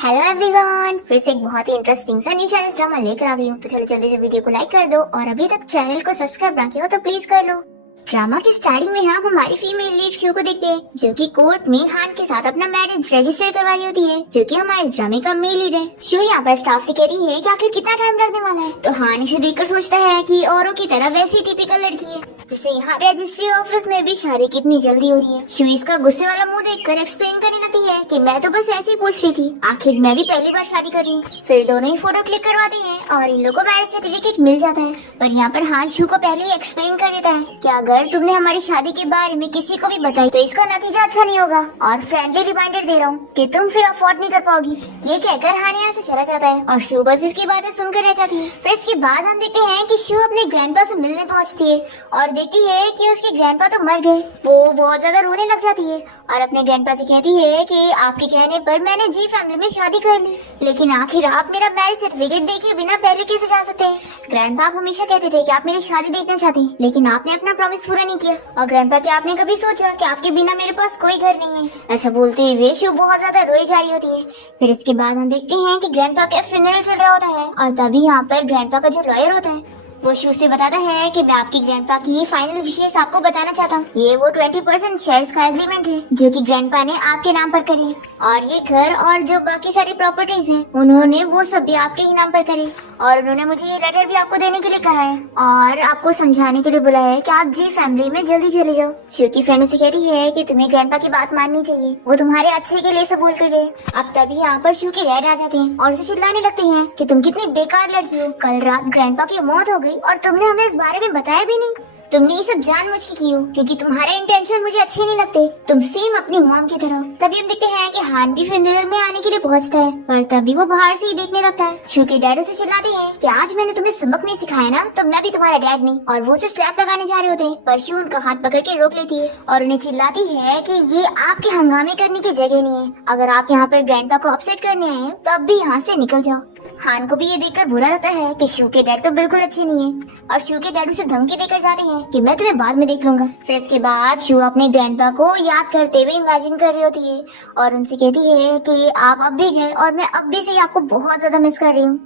Hello everyone, फिर से एक बहुत ही इंटरेस्टिंग सा न्यू चैनल ड्रामा लेकर आ गई हूँ। तो चलो जल्दी से वीडियो को लाइक कर दो और अभी तक चैनल को सब्सक्राइब ना किया हो तो प्लीज कर लो। ड्रामा की स्टार्टिंग में हम हमारी फीमेल लीड शो को देखते हैं, जो कि कोर्ट में हान के साथ अपना मैरिज रजिस्टर करवा रही होती है, जो कि हमारे ड्रामे का मेल लीड है। शो यहाँ पर स्टाफ से कहती है कि आखिर कितना टाइम लगने वाला है। तो हान इसे देखकर सोचता है कि औरों की तरह वैसी टिपिकल लड़की है, जिसे यहाँ रजिस्ट्री ऑफिस में भी शादी कितनी जल्दी हो रही है। शो इसका गुस्से वाला मुंह देखकर एक्सप्लेन करने लगती है कि मैं तो बस ऐसे ही पूछ रही थी, आखिर मैं भी पहली बार शादी कर रही हूँ। फिर दोनों ही फोटो क्लिक करवाते हैं और इन लोगों को मैरिज सर्टिफिकेट मिल जाता है। पर यहाँ पर हान शो को पहले ही एक्सप्लेन कर देता है कि अगर तुमने हमारी शादी के बारे में किसी को भी बताई तो इसका नतीजा अच्छा नहीं होगा, और फ्रेंडली रिमाइंडर दे रहा हूँ कि तुम फिर अफोर्ड नहीं कर पाओगी। ये कहकर हान यहाँ से चला जाता है और शो बस इसकी बातें सुनकर रह जाती है। फिर इसके बाद हम देखते हैं कि शो अपने ग्रैंडपा से मिलने पहुँचती है और देखती है कि उसके ग्रैंडपा तो मर गए। वो बहुत ज्यादा रोने लग जाती है और अपने ग्रैंडपा से कहती है कि आपके कहने पर मैंने जी फैमिली में शादी कर ली, लेकिन आखिर आप मेरा मैरिज सर्टिफिकेट देखे बिना पहले कैसे जा सकते हैं। ग्रैंडपा हमेशा कहते थे कि आप मेरी शादी देखना चाहते हैं, लेकिन आपने अपना प्रॉमिस पूरा नहीं किया। और ग्रैंडपा, क्या आपने कभी सोचा कि आपके बिना मेरे पास कोई घर नहीं है। ऐसा बोलते हुए शो बहुत ज्यादा रोई जा रही होती है। फिर इसके बाद हम देखते हैं कि ग्रैंडपा का फ्यूनरल चल रहा होता है और तभी यहाँ पर ग्रैंडपा का जो लॉयर होता है वो शो से बताता है कि मैं आपकी ग्रैंडपा की फाइनल विशेष आपको बताना चाहता हूँ। ये वो 20% शेयर्स का एग्रीमेंट है जो कि ग्रैंडपा ने आपके नाम पर करी, और ये घर और जो बाकी सारी प्रॉपर्टीज हैं उन्होंने वो सब भी आपके ही नाम पर करी। और उन्होंने मुझे ये लेटर भी आपको देने के लिए कहा है और आपको समझाने के लिए बुलाया है कि आप जी फैमिली में जल्दी चले जाओ। शो की फ्रेंड उसे कहती है कि तुम्हें ग्रैंडपा की बात माननी चाहिए, वो तुम्हारे अच्छे के लिए सब बोल कर गए। अब तभी यहाँ पर शो के डैड आ जाते हैं और उसे चिल्लाने लगते हैं कि तुम कितनी बेकार लड़की हो, कल रात ग्रैंडपा की मौत हो गई और तुमने हमें इस बारे में बताया भी नहीं। तुमने ये सब जानबूझ के की हो क्योंकि तुम्हारे इंटेंशन मुझे अच्छे नहीं लगते, तुम सेम अपनी मॉम की तरह। तभी हम देखते हैं कि हान भी फ्यूनरल में आने के लिए पहुंचता है, पर तभी वो बाहर से ही देखने लगता है। शो के डैड उसे चिल्लाते हैं कि आज मैंने तुम्हें सबक नहीं सिखाया ना, तो मैं भी तुम्हारा डैड नहीं। और वो उसे स्लैप लगाने जा रहे होते हैं, पर शो उनका हाथ पकड़ के रोक लेती है और उन्हें चिल्लाती है कि ये आपके हंगामे करने की जगह नहीं है। अगर आप यहाँ पर ग्रैंडपा को अपसेट करने आए हो तो अब भी यहाँ से निकल जाओ। हान को भी ये देखकर बुरा लगता है कि शो के डैड तो बिल्कुल अच्छे नहीं है और शो के डैड उसे धमकी देकर जाते हैं कि मैं तुम्हें बाद में देख लूंगा। फिर इसके बाद शो अपने ग्रैंडपा को याद करते हुए इमेजिन कर रही होती है और उनसे कहती है कि आप अब भी गए और मैं अब भी से आपको बहुत ज्यादा मिस कर रही हूँ।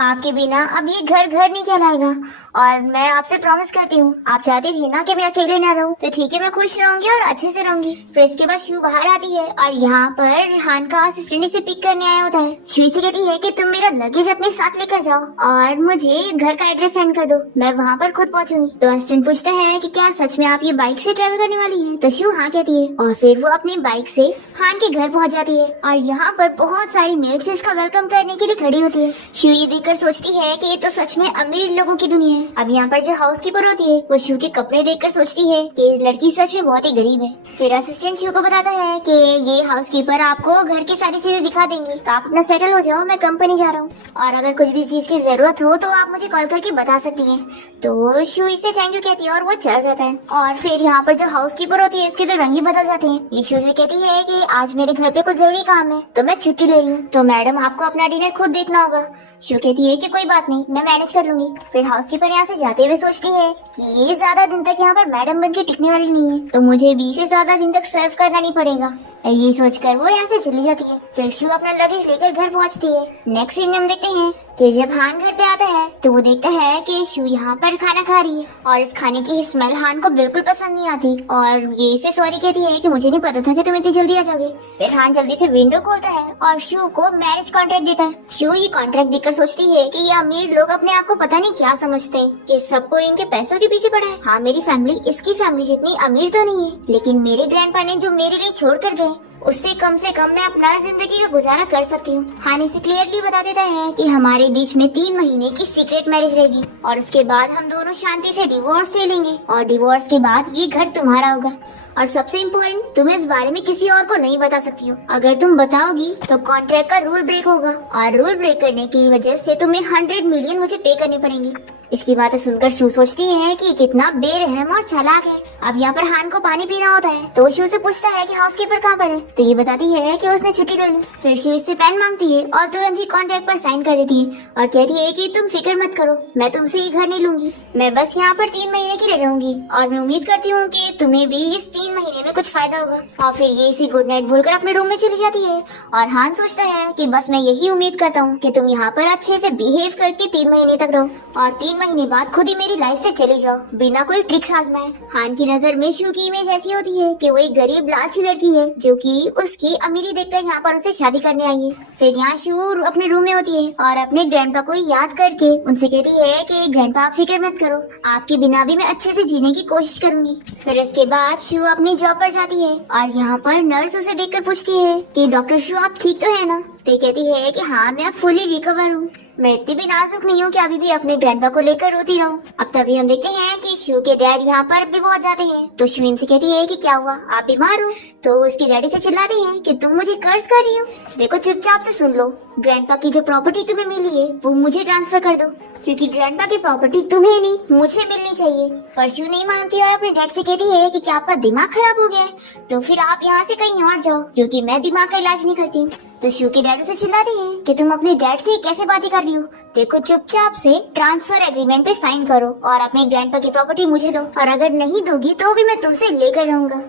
आपके बिना अब ये घर घर नहीं कहलाएगा और मैं आपसे प्रॉमिस करती हूँ, आप चाहती थी ना कि मैं अकेले ना रहूं, तो ठीक है, मैं खुश रहूंगी और अच्छे से रहूंगी। फिर इसके बाद शू बाहर आती है और यहाँ पर हान का असिस्टेंट इसे पिक करने आया होता है। शू से कहती है कि तुम मेरा लगेज अपने साथ लेकर जाओ और मुझे घर का एड्रेस सेंड कर दो, मैं वहाँ पर खुद पहुँचूंगी। तो असिस्टेंट पूछता है कि क्या सच में आप ये बाइक से ट्रेवल करने वाली है। तो शू हाँ कहती है और फिर वो अपनी बाइक से हान के घर पहुँच जाती है और यहाँ पर बहुत सारी मेड्स इसका वेलकम करने के लिए खड़ी होती है। शू ये देखकर सोचती है कि ये तो सच में अमीर लोगों की दुनिया है। अब यहाँ पर जो हाउसकीपर होती है वो शू के कपड़े देखकर सोचती है कि ये लड़की सच में बहुत ही गरीब है। फिर असिस्टेंट शू को बताता है कि ये हाउसकीपर आपको घर की सारी चीजें दिखा देंगी, तो आप अपना सेटल हो जाओ, मैं कंपनी जा रहा हूँ और अगर कुछ भी चीज की जरूरत हो तो आप मुझे कॉल करके बता सकती है। तो शू इसे थैंक यू कहती है और वो चल जाता है। और फिर यहाँ पर जो हाउसकीपर होती है इसके तो रंग ही बदल जाते हैं। ये शू से कहती है कि आज मेरे घर पे कुछ जरूरी काम है तो मैं छुट्टी ले रही हूँ, तो मैडम आपको अपना डिनर खुद देखना होगा। शू कहती है कि कोई बात नहीं, मैं मैनेज कर लूंगी। फिर हाउसकीपर यहाँ से जाते हुए सोचती है कि ये ज्यादा दिन तक यहाँ पर मैडम बन के टिकने वाली नहीं है, तो मुझे 20 से ज्यादा दिन तक सर्व करना नहीं पड़ेगा। ये सोचकर वो यहाँ से चली जाती है। फिर शू अपना लगेज लेकर घर पहुँचती है। नेक्स्ट सीन में हम देखते हैं कि जब हान घर पे आता है तो वो देखता है कि शू यहाँ पर खाना खा रही है और इस खाने की स्मेल हान को बिल्कुल पसंद नहीं आती और ये इसे सॉरी कहती है कि मुझे नहीं पता था कि तुम इतनी जल्दी आ जाओगे। फिर हान जल्दी से विंडो खोलता है और शू को मैरिज कॉन्ट्रैक्ट देता है। शू ये कॉन्ट्रैक्ट देखकर सोचती है कि ये अमीर लोग अपने आप को पता नहीं क्या समझते हैं कि सबको इनके पैसों के पीछे पड़ा है। हाँ, मेरी फैमिली इसकी फैमिली जितनी अमीर तो नहीं है, लेकिन मेरे ग्रैंडपा ने जो मेरे लिए छोड़ कर गए उससे कम मैं अपना जिंदगी का गुजारा कर सकती हूँ। हान इसे क्लियरली बता देता है कि हमारे बीच में 3 महीने की सीक्रेट मैरिज रहेगी और उसके बाद हम दोनों शांति से डिवोर्स ले लेंगे और डिवोर्स के बाद ये घर तुम्हारा होगा। और सबसे इम्पोर्टेंट, तुम इस बारे में किसी और को नहीं बता सकती हो। अगर तुम बताओगी तो कॉन्ट्रैक्ट का रूल ब्रेक होगा और रूल ब्रेक करने की वजह से तुम्हें 100 मिलियन मुझे पे करने पड़ेंगे। इसकी बातें सुनकर शू सोचती है कि कितना बेरहम और चालाक है। अब यहाँ पर हान को पानी पीना होता है तो शू से पूछता है कि हाउसकीपर कहाँ पर है, तो ये बताती है कि उसने छुट्टी ले ली। फिर शू इससे पेन मांगती है और तुरंत ही कॉन्ट्रैक्ट पर साइन कर देती है और कहती है कि तुम फिक्र मत करो, मैं तुमसे ये घर नहीं लूंगी, मैं बस यहाँ पर 3 महीने के लिए रहूंगी और मैं उम्मीद करती हूँ कि तुम्हें भी इस 3 महीने में कुछ फायदा होगा। और फिर ये इसी गुड नाइट बोलकर अपने रूम में चली जाती है और हान सोचता है कि बस मैं यही उम्मीद करता हूँ कि तुम यहाँ पर अच्छे से बिहेव करके 3 महीने तक रहो और 3 महीने बाद खुद ही मेरी लाइफ से चली जाओ बिना कोई ट्रिक्स आजमाए। हान की नजर में शू की इमेज ऐसी होती है कि वो एक गरीब लालची लड़की है जो कि उसकी अमीरी देखकर यहाँ पर उसे शादी करने आई है। फिर यहाँ शू अपने रूम में होती है और अपने ग्रैंडपा को याद करके उनसे कहती है कि ग्रैंडपा आप फिक्र मत करो, आपके बिना भी मैं अच्छे से जीने की कोशिश करूंगी। फिर इसके बाद शू अपनी जॉब पर जाती है और यहाँ पर नर्स उसे देखकर पूछती है कि डॉक्टर शू आप ठीक तो है ना, तो कहती है कि हाँ मैं फुली रिकवर हूँ, मैं इतनी भी नाजुक नहीं हूँ कि अभी भी अपने ग्रैंडपा को लेकर रोती रहूं। अब तभी हम देखते हैं कि शू के डैड यहाँ पर भी पहुंच जाते हैं तो शू इनसे कहती है कि क्या हुआ, आप बीमार हो, तो उसके डैडी से चिल्लाते हैं कि तुम मुझे कर्ज कर रही हो, देखो चुपचाप से सुन लो, ग्रैंडपा की जो प्रॉपर्टी तुम्हें मिली है वो मुझे ट्रांसफर कर दो क्योंकि ग्रैंडपा की प्रॉपर्टी तुम्हें नहीं मुझे मिलनी चाहिए। पर शू नहीं मानती और अपने डैड से कहती है कि क्या आपका दिमाग खराब हो गया है, तो फिर आप यहाँ से कहीं और जाओ क्योंकि मैं दिमाग का इलाज नहीं करती। तो शू के डैड उसे चिल्लाते हैं कि तुम अपने डैड से कैसे बातें कर रही हो, देखो चुपचाप से ट्रांसफर एग्रीमेंट पे साइन करो और अपने ग्रैंडपा की प्रॉपर्टी मुझे दो, और अगर नहीं दोगी तो भी मैं तुमसे लेकर रहूंगा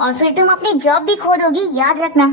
और फिर तुम अपनी जॉब भी खो दोगी, याद रखना।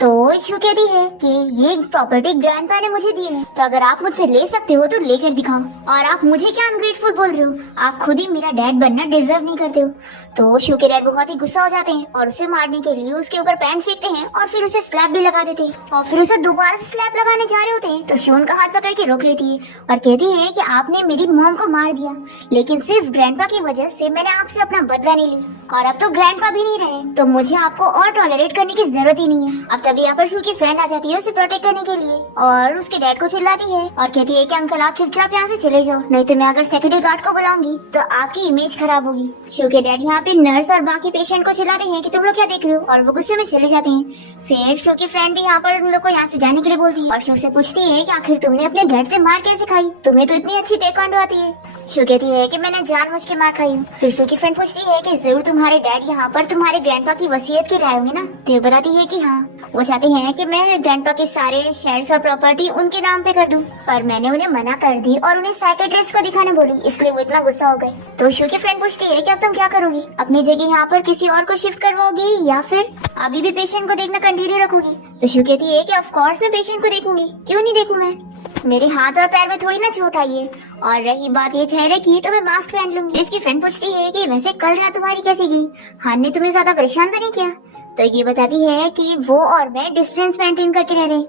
तो शू कहती है कि ये प्रॉपर्टी ग्रैंडपा ने मुझे दी है, तो अगर आप मुझसे ले सकते हो तो लेकर दिखाओ, और आप मुझे क्या अनग्रेटफुल बोल रहे हो, आप खुद ही मेरा डैड बनना डिजर्व नहीं करते हो। तो शू के डैड बहुत ही गुस्सा हो जाते हैं और उसे मारने के लिए उसके ऊपर पैन फेंकते हैं और फिर उसे स्लैप भी लगा देते हैं और फिर उसे दोबारा से स्लैप लगाने जा रहे होते हैं तो शू उनका हाथ पकड़ के रोक लेती है और कहती है कि आपने मेरी मॉम को मार दिया, लेकिन सिर्फ ग्रैंडपा की वजह से मैंने आपसे अपना बदला नहीं ली, और अब तो ग्रैंडपा भी नहीं रहे तो मुझे आपको और टॉलरेट करने की जरूरत ही नहीं है। अब तभी यहाँ पर शू की फ्रेंड आ जाती है उसे प्रोटेक्ट करने के लिए और उसके डैड को चिल्लाती है और कहती है कि अंकल आप चुपचाप यहाँ से चले जाओ, नहीं तो मैं अगर सिक्योरिटी गार्ड को बुलाऊंगी तो आपकी इमेज खराब होगी। शू के डैड यहाँ पे नर्स और बाकी पेशेंट को चिल्लाते हैं कि तुम लोग क्या देख रहे हो, और वो गुस्से में चले जाते हैं। फिर शू की फ्रेंड भी यहाँ पर उन लोग को यहाँ से जाने के लिए बोलती है और शू से पूछती है कि आखिर तुमने अपने डैड से मार कैसे खाई, तुम्हें तो इतनी अच्छी टेक्वांडो आती है। शू कहती है कि मैंने जानबूझ के मार खाई हूँ। फिर शू की फ्रेंड पूछती है कि जरूर तुम्हारे डैड यहाँ पर तुम्हारे ग्रैंडपा की वसीयत के लाए होंगे ना, तो बताती है कि हाँ वो चाहते हैं कि मैं ग्रैंडपा के सारे शेयर्स और प्रॉपर्टी उनके नाम पे कर दूं, पर मैंने उन्हें मना कर दी और उन्हें साइकियाट्रिस्ट को दिखाने बोली, इसलिए वो इतना गुस्सा हो गए। तो शू की फ्रेंड पूछती है कि अब तुम क्या करोगी, अपनी जगह यहाँ पर किसी और को शिफ्ट करवाओगी या फिर अभी भी पेशेंट को देखना कंटिन्यू रखोगी। तो शू कहती है कि ऑफ कोर्स मैं पेशेंट को देखूंगी, क्यों नहीं देखूं मैं, मेरे हाथ और पैर में थोड़ी ना चोट आई है, और रही बात ये चेहरे की तो मैं मास्क पहन लूंगी। इसकी फ्रेंड पूछती है कि वैसे कल रात तुम्हारी कैसी गई, हान ने तुम्हें ज्यादा परेशान तो नहीं किया, तो ये बताती है कि वो और मैं डिस्टेंस मेंटेन करके रह रहे,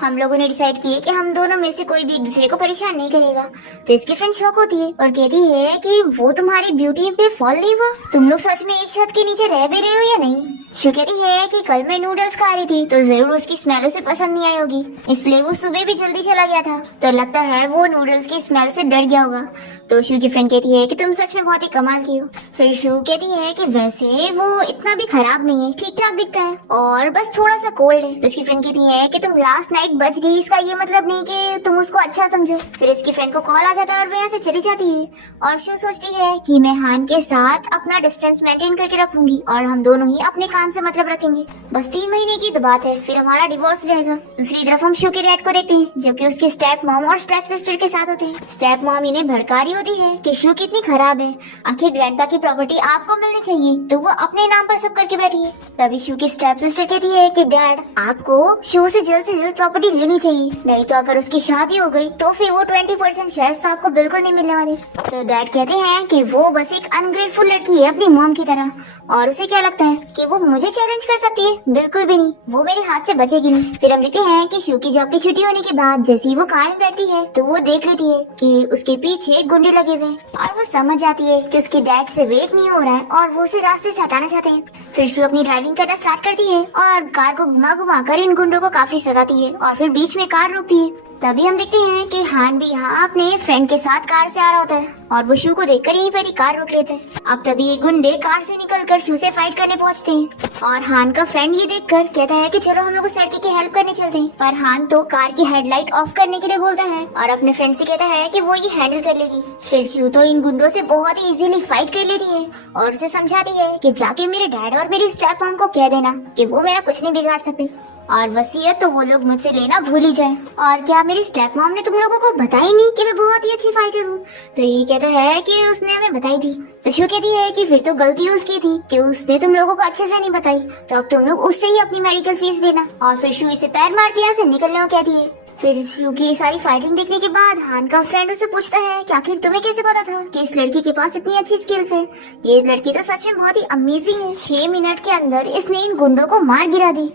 हम लोगों ने डिसाइड किए कि हम दोनों में से कोई भी एक दूसरे को परेशान नहीं करेगा। तो इसकी फ्रेंड शॉक होती है और कहती है कि वो तुम्हारी ब्यूटी पे फॉल नहीं हुआ, तुम लोग सच में एक छत के नीचे रह भी रहे हो या नहीं। शू कहती है कि कल मैं नूडल्स खा रही थी तो जरूर उसकी स्मेल उसे पसंद नहीं आई होगी, इसलिए वो सुबह भी जल्दी चला गया था, तो लगता है वो नूडल्स की स्मेल से डर गया होगा। तो शू की फ्रेंड कहती है कि तुम सच में बहुत ही कमाल की हो। फिर शू कहती है कि वैसे वो इतना भी खराब नहीं है, ठीक ठाक दिखता है और बस थोड़ा सा कोल्ड है। तो इसकी फ्रेंड कहती है कि तुम लास्ट नाइट बच गई, इसका ये मतलब नहीं कि तुम उसको अच्छा समझो। फिर इसकी फ्रेंड को कॉल आ जाता है और वो यहाँ से चली जाती है और शू सोचती है कि मैं हान के साथ अपना डिस्टेंस मेंटेन करके रखूंगी और हम दोनों ही अपने काम से मतलब रखेंगे, बस 3 महीने की तो बात है, फिर हमारा डिवोर्स हो जाएगा। दूसरी तरफ हम शू के डैड को देखते हैं जो कि उसके स्टेप मॉम और स्टेप सिस्टर के साथ होते हैं। स्टेप मॉम इन्हें भड़का रही होती है कि शू कितनी खराब है, आखिर ग्रैंडपा की प्रॉपर्टी आपको मिलनी चाहिए तो वो अपने नाम पर सब करके बैठी है। तभी शू की स्टेप सिस्टर कहती है कि डैड आपको शू से जल्द प्रॉपर्टी लेनी चाहिए, नहीं तो अगर उसकी शादी हो गई तो फिर वो 20% शेयर्स आपको बिल्कुल नहीं मिलने वाले। तो डैड कहते हैं कि वो बस एक अनग्रेटफुल लड़की है अपनी मॉम की तरह, और उसे क्या लगता है कि वो मुझे चैलेंज कर सकती है, बिल्कुल भी नहीं, वो मेरे हाथ से बचेगी नहीं। फिर हम देखते हैं कि शू की जॉब की छुट्टी होने के बाद जैसे ही वो कार में बैठती है तो वो देख लेती है कि उसके पीछे गुंडे लगे हुए हैं और वो समझ जाती है कि उसके डैड से वेट नहीं हो रहा है और वो उसे रास्ते से हटाना चाहते हैं। फिर शू अपनी ड्राइविंग करना स्टार्ट करती है और कार को घुमा घुमा कर इन गुंडों को काफी सताती है और फिर बीच में कार रोकती है। तभी हम देखते हैं कि हान भी यहाँ अपने फ्रेंड के साथ कार से आ रहा होता है और वो शू को देखकर यहीं पर ही कार रोक लेते हैं। अब तभी ये गुंडे कार से निकलकर शू से फाइट करने पहुंचते हैं और हान का फ्रेंड ये देखकर कहता है कि चलो हम लोग उस लड़की की हेल्प करने चलते हैं। पर हान तो कार की हेडलाइट ऑफ करने के लिए बोलता है और अपने फ्रेंड से कहता है कि वो ये हैंडल कर लेगी। फिर शू तो इन गुंडों से बहुत ही इजीली फाइट कर लेती है और उसे समझाती है कि जाके मेरे डैड और मेरी स्टेप मॉम को कह देना कि वो मेरा कुछ नहीं बिगाड़ सकती और वसीयत तो वो लोग मुझसे लेना भूल ही जाए। और क्या मेरी स्टेप मॉम ने तुम लोगों को बताई नहीं कि मैं बहुत ही अच्छी फाइटर हूँ? तो ये कहता है कि उसने हमें बताई थी। तो शू कहती है कि फिर तो गलती उसकी थी कि उसने तुम लोगों को अच्छे से नहीं बताई, तो अब तुम लोग उससे ही अपनी मेडिकल फीस लेना। और फिर शू इसे पैर मार के यहाँ से निकलने को कहती है। फिर शू की सारी फाइटिंग देखने के बाद हान का फ्रेंड उसे पूछता है कि आखिर तुम्हें कैसे पता था कि इस लड़की के पास इतनी अच्छी स्किल्स है? ये लड़की तो सच में बहुत ही अमेजिंग है। 6 मिनट के अंदर इसने इन गुंडों को मार गिरा दी।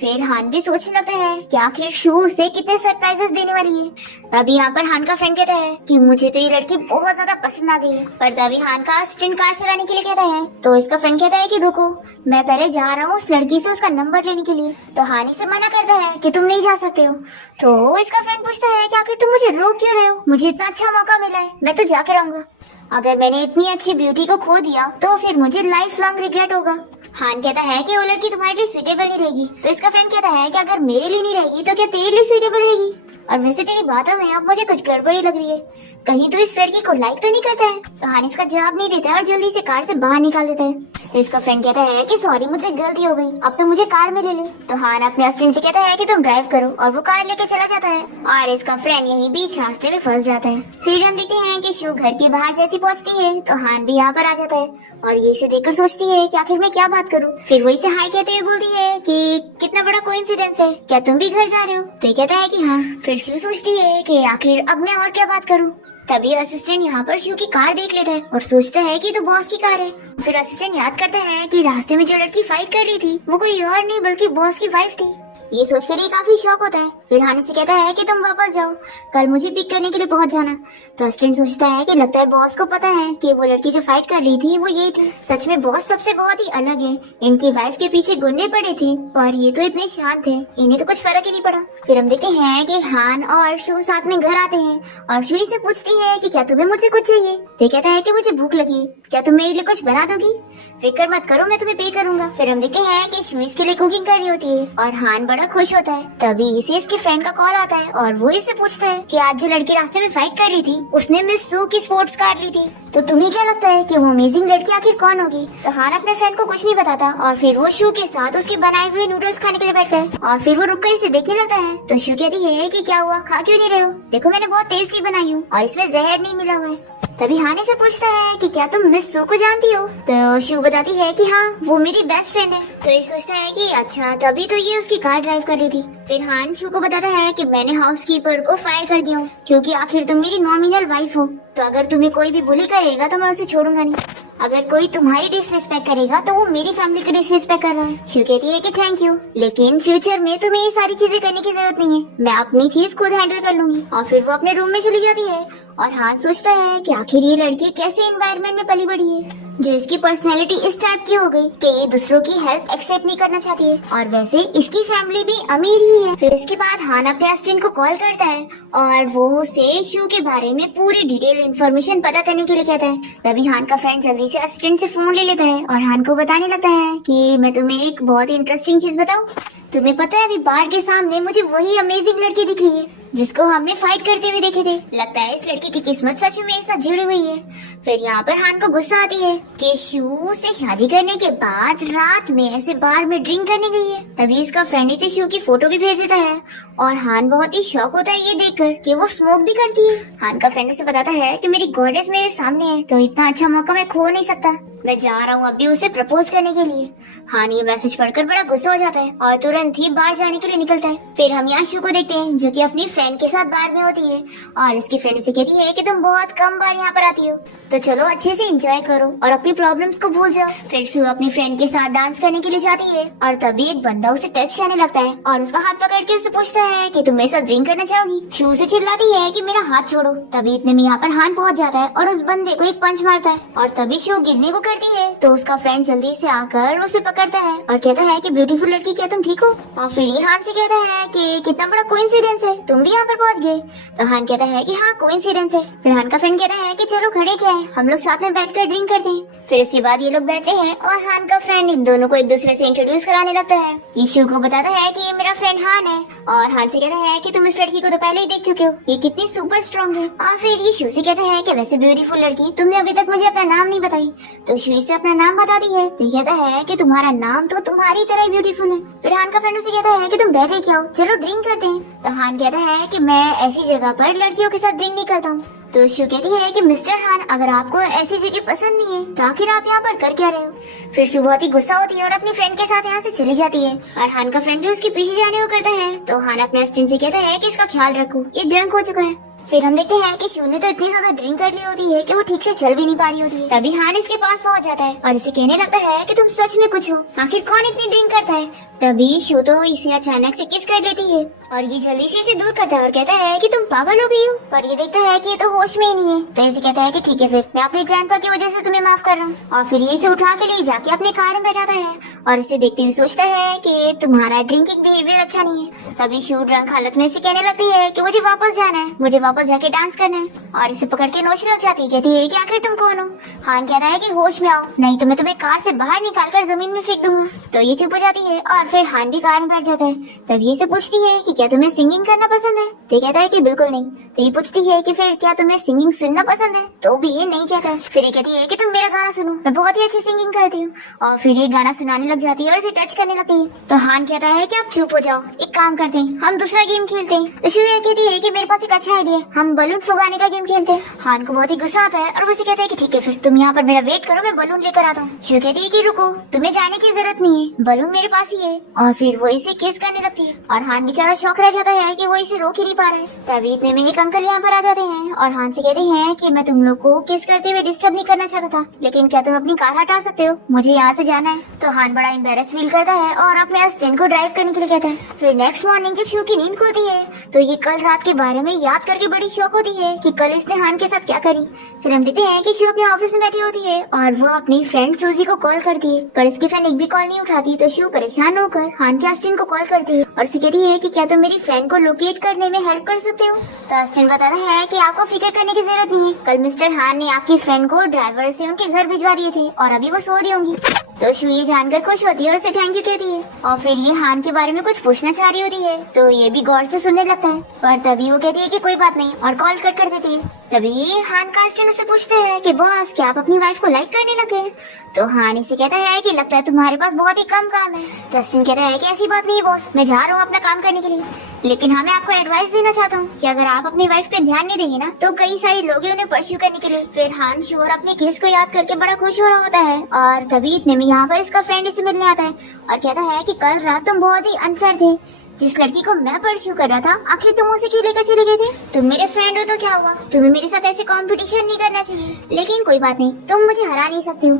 फिर हान भी सोचने लगता है कि आखिर शू उसे कितने सरप्राइजेस देने वाली है। तभी यहाँ पर हान का फ्रेंड कहता है कि मुझे तो ये लड़की बहुत ज्यादा पसंद आ गई है। पर तभी हान का असिस्टेंट कार चलाने के लिए कहता है, तो इसका फ्रेंड कहता है कि रुको, मैं पहले जा रहा हूँ उस लड़की से उसका नंबर लेने के लिए। तो हान इसे मना करता है कि तुम नहीं जा सकते हो। तो इसका फ्रेंड पूछता है कि आखिर तुम मुझे रोक क्यों रहे हो? मुझे इतना अच्छा मौका मिला है, मैं तो जाके रहूंगा। अगर मैंने इतनी अच्छी ब्यूटी को खो दिया तो फिर मुझे लाइफ लॉन्ग रिग्रेट होगा। हान कहता है कि वो लड़की तुम्हारे लिए सुटेबल नहीं रहेगी। तो इसका फ्रेंड कहता है कि अगर मेरे लिए नहीं रहेगी तो क्या तेरे लिए सुटेबल रहेगी? और वैसे तेरी बातों में अब मुझे कुछ गड़बड़ी लग रही है, कहीं तो इस लड़की को लाइक तो नहीं करता है? तो हान इसका जवाब नहीं देता और जल्दी से कार से बाहर निकाल देता है। तो इसका फ्रेंड कहता है कि सॉरी, मुझसे गलती हो गई, अब तो मुझे कार में ले ले। तो हान अपने असिस्टेंट से कहता है कि तुम ड्राइव करो और वो कार लेके चला जाता है और इसका फ्रेंड यहीं बीच रास्ते में फंस जाता है। फिर हम देखते हैं कि शू घर के बाहर जैसी पहुंचती है तो हान भी यहाँ पर आ जाता है और ये इसे देखकर सोचती है कि आखिर मैं क्या बात करूं। फिर वो इसे हाय कहते हुए बोलती है कि कितना बड़ा कोइंसिडेंस है, क्या तुम भी घर जा रहे हो? तो ये कहता है कि हाँ। फिर शू सोचती है कि आखिर अब मैं और क्या बात करूं। तभी असिस्टेंट यहाँ पर शू की कार देख लेता है और सोचता है कि तो बॉस की कार है। फिर असिस्टेंट याद करता है कि रास्ते में जो लड़की फाइट कर रही थी वो कोई और नहीं बल्कि बॉस की वाइफ थी। ये सोचकर ये काफी शॉक होता है। फिर हान से कहता है कि तुम वापस जाओ, कल मुझे पिक करने के लिए पहुंच जाना। तो असिस्टेंट सोचता है कि लगता है बॉस को पता है कि वो लड़की जो फाइट कर रही थी वो यही थी। सच में बॉस सबसे बहुत ही अलग है, इनकी वाइफ के पीछे गुंडे पड़े थे पर ये तो इतने शांत थे, इन्हें तो कुछ फर्क ही नहीं पड़ा। फिर हम देखते हैं कि हान और शू साथ में घर आते हैं और शू से पूछती है कि क्या तुम्हें मुझसे कुछ चाहिए? तो कहता है कि मुझे भूख लगी है, क्या तुम मेरे लिए कुछ बना दोगी? फिक्र मत करो, मैं तुम्हें पे करूंगा। फिर हम देखते हैं कि शू इसके लिए कुकिंग कर रही होती है और हान बड़ा खुश होता है। तभी इसे इसके फ्रेंड का कॉल आता है और वो इससे पूछता है कि आज जो लड़की रास्ते में फाइट कर रही थी उसने मिस सू की स्पोर्ट्स कार ली थी, तो तुम्हें क्या लगता है कि वो अमेजिंग लड़की आखिर कौन होगी? तो हान अपने फ्रेंड को कुछ नहीं बताता और फिर वो शू के साथ उसके बनाए हुए नूडल्स खाने के लिए बैठता है और फिर वो रुककर इसे देखने लगता है। तो शू कहती है कि क्या हुआ, खा क्यों नहीं रहे हो? देखो मैंने बहुत टेस्टी बनाई हूँ और इसमें जहर नहीं मिला हुआ है। तभी हाने से पूछता है कि क्या तुम मिस सू को जानती हो? तो शू बताती है कि हाँ, वो मेरी बेस्ट फ्रेंड है। तो ये सोचता है कि अच्छा, तभी तो ये उसकी कार ड्राइव कर रही थी। फिर हान शू को बताता है कि मैंने हाउसकीपर को फायर कर दिया क्योंकि आखिर तुम मेरी नॉमिनल वाइफ हो, तो अगर तुम्हें कोई भी बुली करेगा तो मैं उसे छोड़ूंगा नहीं। अगर कोई तुम्हारी डिसरिस्पेक्ट करेगा तो वो मेरी फैमिली की डिसरिस्पेक्ट कर रहा है। शू कहती है कि थैंक यू, लेकिन फ्यूचर में तुम्हें ये सारी चीजें करने की जरूरत नहीं है, मैं अपनी चीज खुद हैंडल कर लूंगी। और फिर वो अपने रूम में चली जाती है और हान सोचता है कि आखिर ये लड़की कैसे एनवायरनमेंट में पली बड़ी है जो इसकी पर्सनैलिटी इस टाइप की हो गई कि ये दूसरों की हेल्प एक्सेप्ट नहीं करना चाहती है, और वैसे इसकी फैमिली भी अमीर ही है। फिर इसके बाद हान अपने असिस्टेंट को कॉल करता है और वो उसे शू के बारे में पूरी डिटेल इन्फॉर्मेशन पता करने के लिए कहता है। तभी हान का फ्रेंड जल्दी से असिस्टेंट से फोन ले लेता है और हान को बताने लगता है कि मैं तुम्हें एक बहुत ही इंटरेस्टिंग चीज बताऊं, तुम्हें पता है अभी बार के सामने मुझे वही अमेजिंग लड़की दिख रही है जिसको हमने फाइट करते हुए देखे थे। लगता है इस लड़की की किस्मत सच में मेरे साथ जुड़ी हुई है। फिर यहाँ पर हान को गुस्सा आती है कि शू से शादी करने के बाद रात में ऐसे बार में ड्रिंक करने गई है। तभी इसका फ्रेंड इसे शू की फोटो भी भेज देता है और हान बहुत ही शॉक होता है ये देखकर कि वो स्मोक भी करती है। हान का फ्रेंड उसे बताता है कि मेरी गॉडेस मेरे सामने है तो इतना अच्छा मौका मैं खो नहीं सकता, मैं जा रहा हूँ अभी उसे प्रपोज करने के लिए। हान ये मैसेज पढ़कर बड़ा गुस्सा हो जाता है और तुरंत ही बाहर जाने के लिए निकलता है। फिर हम यहाँ शू को देखते हैं जो कि अपनी फ्रेंड के साथ बार में होती है और उसकी फ्रेंड से कहती है कि तुम बहुत कम बार यहाँ पर आती हो, तो चलो अच्छे से एंजॉय करो और अपनी प्रॉब्लम्स को भूल जाओ। फिर शू अपनी फ्रेंड के साथ डांस करने के लिए जाती है और तभी एक बंदा उसे टच करने लगता है और उसका हाथ पकड़ के उससे पूछता है कि तुम मेरे साथ ड्रिंक करना चाहोगी। शू से चिल्लाती है कि मेरा हाथ छोड़ो। तभी इतने में यहाँ पर हान पहुँच जाता है और उस बंदे को एक पंच मारता है और तभी शू गिरने को करती है तो उसका फ्रेंड जल्दी से आकर उसे पकड़ता है और कहता है कि ब्यूटीफुल लड़की, क्या तुम ठीक हो? और फिर ये हान से कहता है कि कितना बड़ा कोइंसिडेंस है, तुम भी यहाँ पर पहुँच गए। तो हान कहता है कि हाँ कोइंसिडेंस है। फिर हान का फ्रेंड कहता है कि चलो खड़े क्या है, हम लोग साथ में बैठकर ड्रिंक करते हैं। फिर इसके बाद ये लोग बैठते हैं और हान का फ्रेंड इन दोनों को एक दूसरे से इंट्रोड्यूस कराने लगता है। ये शू को बताता है कि ये मेरा फ्रेंड हान है और हान से कहता है कि तुम इस लड़की को तो पहले ही देख चुके हो, ये कितनी सुपर स्ट्रॉन्ग है। और फिर ये शू से कहता है कि वैसे ब्यूटीफुल लड़की, तुमने अभी तक मुझे अपना नाम नहीं बताई। तो शू इसे अपना नाम बताती है तो कहता है कि तुम्हारा नाम तो तुम्हारी तरह ही ब्यूटीफुल है। फिर हान का फ्रेंड उसे कहता है कि तुम बैठे क्या हो, चलो ड्रिंक करते हैं। तो हान कहता है कि मैं ऐसी जगह पर लड़कियों के साथ ड्रिंक नहीं करता हूँ। तो शू कहती है कि मिस्टर हान, अगर आपको ऐसी जगह पसंद नहीं है तो आखिर आप यहाँ पर कर क्या रहे हो? फिर शू बहुत ही गुस्सा होती है और अपनी फ्रेंड के साथ यहाँ से चली जाती है और हान का फ्रेंड भी उसके पीछे जाने को करता है। तो हान अपने असिस्टेंट से कहता है कि इसका ख्याल रखो, ये ड्रंक हो चुका है। फिर हम देखते हैं कि शू ने तो इतनी ज्यादा ड्रिंक कर ली होती है कि वो ठीक से चल भी नहीं पा रही होती है। तभी हान इसके पास पहुंच जाता है और इसे कहने लगता है कि तुम सच में कुछ हो, आखिर कौन इतनी ड्रिंक करता है? तभी शू तो इसे अचानक से किस कर लेती है और ये जल्दी से इसे दूर करता है और कहता है कि तुम पागल हो गई हो। पर ये देखता है कि ये तो होश में ही नहीं है। तो इसे कहता है कि ठीक है, फिर मैं अपने ग्रैंडपा की वजह से तुम्हें माफ कर रहा हूँ। और फिर ये इसे उठा के ले जाके अपने कार में बैठाता है और इसे देखते हुए सोचता है कि तुम्हारा ड्रिंकिंग बिहेवियर अच्छा नहीं है। तभी शू ड्रंक हालत में इसे कहने लगती है कि मुझे वापस जाना है, मुझे वापस जाके डांस करना है। और इसे पकड़ के नोचने लग जाती है, कहती है कि आखिर तुम कौन हो? हान कहता है कि होश में आओ, नहीं तो मैं तुम्हें कार से बाहर निकाल कर जमीन में फेंक दूंगा। तो ये चुप हो जाती है और फिर हान भी कार में बैठ जाता है। तब ये से पूछती है कि क्या तुम्हें सिंगिंग करना पसंद है? तो कहता है कि बिल्कुल नहीं। तो ये पूछती है कि फिर क्या तुम्हें सिंगिंग सुनना पसंद है? तो भी ये नहीं कहता है। फिर ये कहती है कि तुम मेरा गाना सुनो, मैं बहुत ही अच्छी सिंगिंग करती हूँ। और फिर ये गाना सुनाने लग जाती है और इसे टच करने लगती है। तो हान कहता है कि आप चुप हो जाओ, एक काम करते हैं, हम दूसरा गेम खेलते हैं। तो शू ये कहती है कि मेरे पास एक अच्छा आइडिया है, हम बलून फुगाने का गेम खेलते हैं। हान को बहुत ही गुस्सा आता है और वो कहता है कि ठीक है, फिर तुम यहाँ पर मेरा वेट करो, मैं बलून लेकर आता हूँ। शू कहती है कि रुको, तुम्हें जाने की जरूरत नहीं है, बलून मेरे पास ही है। और फिर वो इसे किस करने लगती है और हान बेचारा शौक रह जाता है कि वो इसे रोक ही नहीं पा रहा है। तभी इतने में एक अंकल यहाँ पर आ जाते हैं और हान से कहते हैं कि मैं तुम लोग को किस करते हुए डिस्टर्ब नहीं करना चाहता था, लेकिन क्या तुम अपनी कार हटा सकते हो, मुझे यहाँ से जाना है। तो हान बड़ा एम्बेरस फील करता है और अपने असिस्टेंट को ड्राइव करने के लिए कहता है। फिर नेक्स्ट मॉर्निंग जब शू की नींद खुलती है तो ये कल रात के बारे में याद करके बड़ी शौक होती है कि कल इसने हान के साथ क्या करी। फिर हम देखते हैं कि शू अपने ऑफिस में बैठी होती है और वो अपनी फ्रेंड सूजी को कॉल करती है, पर इसकी फ्रेंड एक भी कॉल नहीं उठाती। तो शू परेशान होकर हान के असिस्टेंट को कॉल करती है और उसे कहती है कि क्या तुम मेरी फ्रेंड को लोकेट करने में हेल्प कर सकते हो। तो असिस्टेंट बताता है कि आपको फिक्र करने की जरूरत नहीं है, कल मिस्टर हान ने आपकी फ्रेंड को ड्राइवर से उनके घर भिजवा दिए थे और अभी वो सो रही होंगी। तो शू ये जानकर खुश होती है और उसे थैंक यू कहती है और फिर ये हान के बारे में कुछ पूछना चाह रही होती है। तो ये भी गौर से सुनने लगता है, पर तभी वो कहती है कि कोई बात नहीं और कॉल कट कर देती है। तभी हान का असिस्टेंट उससे पूछता है कि बॉस, क्या आप अपनी वाइफ को लाइक करने लगे? तो हान इसे कहता है कि लगता है तुम्हारे पास बहुत ही कम काम है। तो असिस्टेंट कहता है कि ऐसी बात नहीं है बॉस, मैं जा रहा हूँ अपना काम करने के लिए, लेकिन हाँ मैं आपको एडवाइस देना चाहता हूँ कि अगर आप अपनी वाइफ पे ध्यान नहीं देंगे ना तो कई सारे लोग उन्हें परस्यू करने के लिए। फिर हान शू और अपने केस को याद करके बड़ा खुश हो रहा होता है और तभी इतने में यहाँ पर इसका फ्रेंड इसे मिलने आता है और कहता है कि कल रात तुम बहुत ही अनफेयर थे, जिस लड़की को मैं परस्यू कर रहा था आखिर तुम उसे क्यों लेकर चले गए थे? तुम मेरे फ्रेंड हो तो क्या हुआ, तुम्हें मेरे साथ ऐसे कंपटीशन नहीं करना चाहिए, लेकिन कोई बात नहीं, तुम मुझे हरा नहीं सकती हो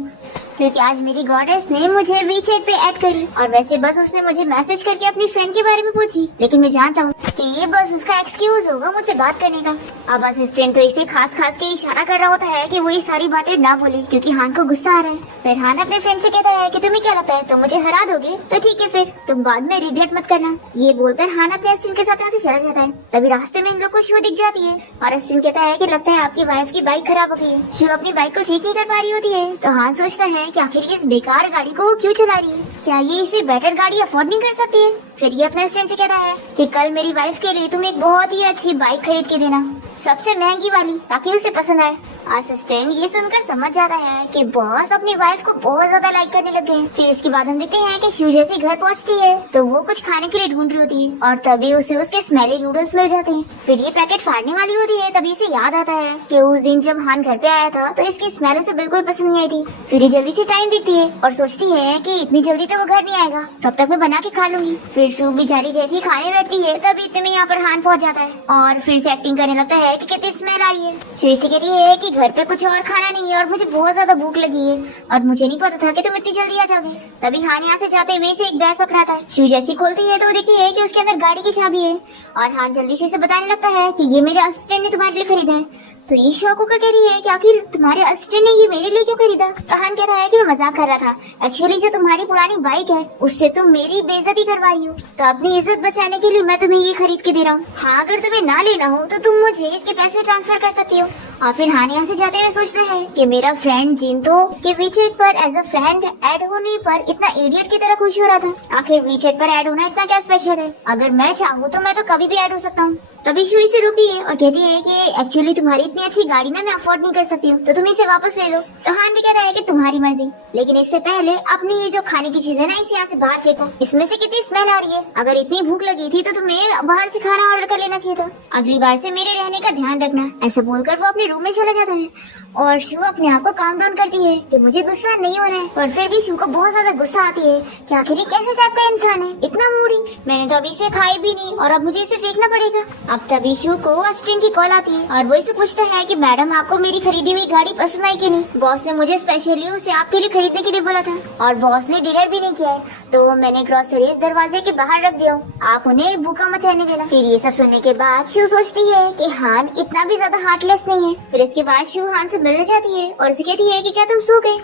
क्योंकि आज मेरी गॉडेस ने मुझे वीचैट पे ऐड करी और वैसे बस उसने मुझे मैसेज करके अपनी फ्रेंड के बारे में पूछी, लेकिन मैं जानता हूँ कि ये बस उसका एक्सक्यूज होगा मुझसे बात करने का। अब असिस्टेंट तो इसे खास के इशारा कर रहा होता है कि वो ये सारी बातें ना बोले क्योंकि हान को गुस्सा आ रहा है। फिर हान अपने फ्रेंड से कहता है कि तुम्हें क्या लगता है तुम मुझे हरा दोगे? तो ठीक है, फिर तुम बाद में रिग्रेट मत करना। ये बोलकर हान अपने असिस्टेंट के साथ यहाँ से चला जाता है। तभी रास्ते में इन लोग को शू दिख जाती है और असिस्टेंट कहता है कि लगता है आपकी वाइफ की बाइक खराब हो गई है। शू अपनी बाइक को ठीक नहीं कर पा रही होती है तो हान सोचता है कि आखिर इस बेकार गाड़ी को वो क्यों चला रही है, क्या ये इसे बेटर गाड़ी अफोर्ड नहीं कर सकती है? फिर ये अपने फ्रेंड से कहता है कि कल मेरी वाइफ के लिए तुम एक बहुत ही अच्छी बाइक खरीद के देना, सबसे महंगी वाली, ताकि उसे पसंद आए। असिस्टेंट ये सुनकर समझ जाता है कि बॉस अपनी वाइफ को बहुत ज्यादा लाइक करने लगे हैं। फिर इसके बाद हम देखते हैं कि शू जैसे घर पहुंचती है तो वो कुछ खाने के लिए ढूंढ रही होती है और तभी उसे उसके स्मेली नूडल्स मिल जाते हैं। फिर ये पैकेट फाड़ने वाली होती है, तभी इसे याद आता है कि उस दिन जब हान घर पे आया था तो इसकी स्मेल उसे बिल्कुल पसंद नहीं आई थी। फिर ये जल्दी से टाइम देखती है और सोचती है कि इतनी जल्दी तो वो घर नहीं आएगा, तब तक मैं बना के खा लूंगी। फिर शू बेचारी जैसे ही खाने बैठती है तभी इतने में यहाँ पर हान पहुंच जाता है और फिर से एक्टिंग करने लगता है कि कितनी स्मेल आ रही है। शू इसे कहती है कि घर पे कुछ और खाना नहीं है और मुझे बहुत ज्यादा भूख लगी है और मुझे नहीं पता था कि तुम इतनी जल्दी आ जाओगे। तभी हान यहाँ से जाते हुए से एक बैग पकड़ाता है। शू जैसी खोलती है तो देखती है कि उसके अंदर गाड़ी की चाबी है और हान जल्दी से इसे बताने लगता है कि ये मेरे असिस्टेंट ने तुम्हारे लिए खरीदा है। तो ये शौक होकर कह रही है कि आखिर तुम्हारे असिस्टेंट ने ये मेरे लिए क्यों खरीदा। तो हान कहता है कि मैं मजाक कर रहा था, एक्चुअली जो तुम्हारी पुरानी बाइक है उससे तुम मेरी बेइज्जती करवा रही हो, तो अपनी इज्जत बचाने के लिए मैं तुम्हें ये खरीद के दे रहा हूँ। हाँ, अगर तुम्हें ना लेना हो तो तुम मुझे इसके पैसे ट्रांसफर कर सकती हो। और फिर हान यहाँ से जाते हुए सोचता है कि मेरा फ्रेंड जिन तो इसके वीचेट पर एज अ फ्रेंड ऐड होने पर इतना इडियट की तरह खुश हो रहा था। आखिर वीचेट पर ऐड होना इतना क्या स्पेशल है, अगर मैं चाहूँ तो मैं तो कभी भी ऐड हो सकता हूँ। तभी शू इसे रोकती है और कहती है कि एक्चुअली तुम्हारी इतनी अच्छी गाड़ी ना मैं अफोर्ड नहीं कर सकती हूँ, तो तुम इसे वापस ले लो। तो हान भी कहता है कि तुम्हारी मर्जी, लेकिन इससे पहले अपनी ये जो खाने की चीज है ना इसे यहाँ से बाहर फेंको, इसमें से कितनी स्मेल आ रही है। अगर इतनी भूख लगी थी तो तुम्हें बाहर से खाना ऑर्डर कर लेना चाहिए था। अगली बार से मेरे रहने का ध्यान रखना। ऐसा बोलकर वो अपने रूम में चला जाता है और शू अपने आप को काम डाउन करती है कि मुझे गुस्सा नहीं होना है, पर फिर भी शू को बहुत ज्यादा गुस्सा आती है कि आखिर ये कैसे टाइप का इंसान है, इतना मूडी, मैंने तो अभी इसे खाई भी नहीं और अब मुझे इसे फेंकना पड़ेगा। अब तभी शू को असिस्टेंट की कॉल आती है और वो इसे पूछता है कि मैडम आपको मेरी खरीदी हुई गाड़ी पसंद आई कि नहीं। बॉस ने मुझे स्पेशली उसे आपके लिए खरीदने के लिए बोला था और बॉस ने डिनर भी नहीं किया है, तो मैंने ग्रोसरीज दरवाजे के बाहर रख दिया, आप उन्हें भूखा मत रहने देना। फिर ये सब सुनने के बाद शू सोचती है कि हान इतना भी ज्यादा हार्टलेस नहीं है। फिर इसके बाद शू हान से मिलने जाती है और उसे कहती है कि क्या तुम सो गए।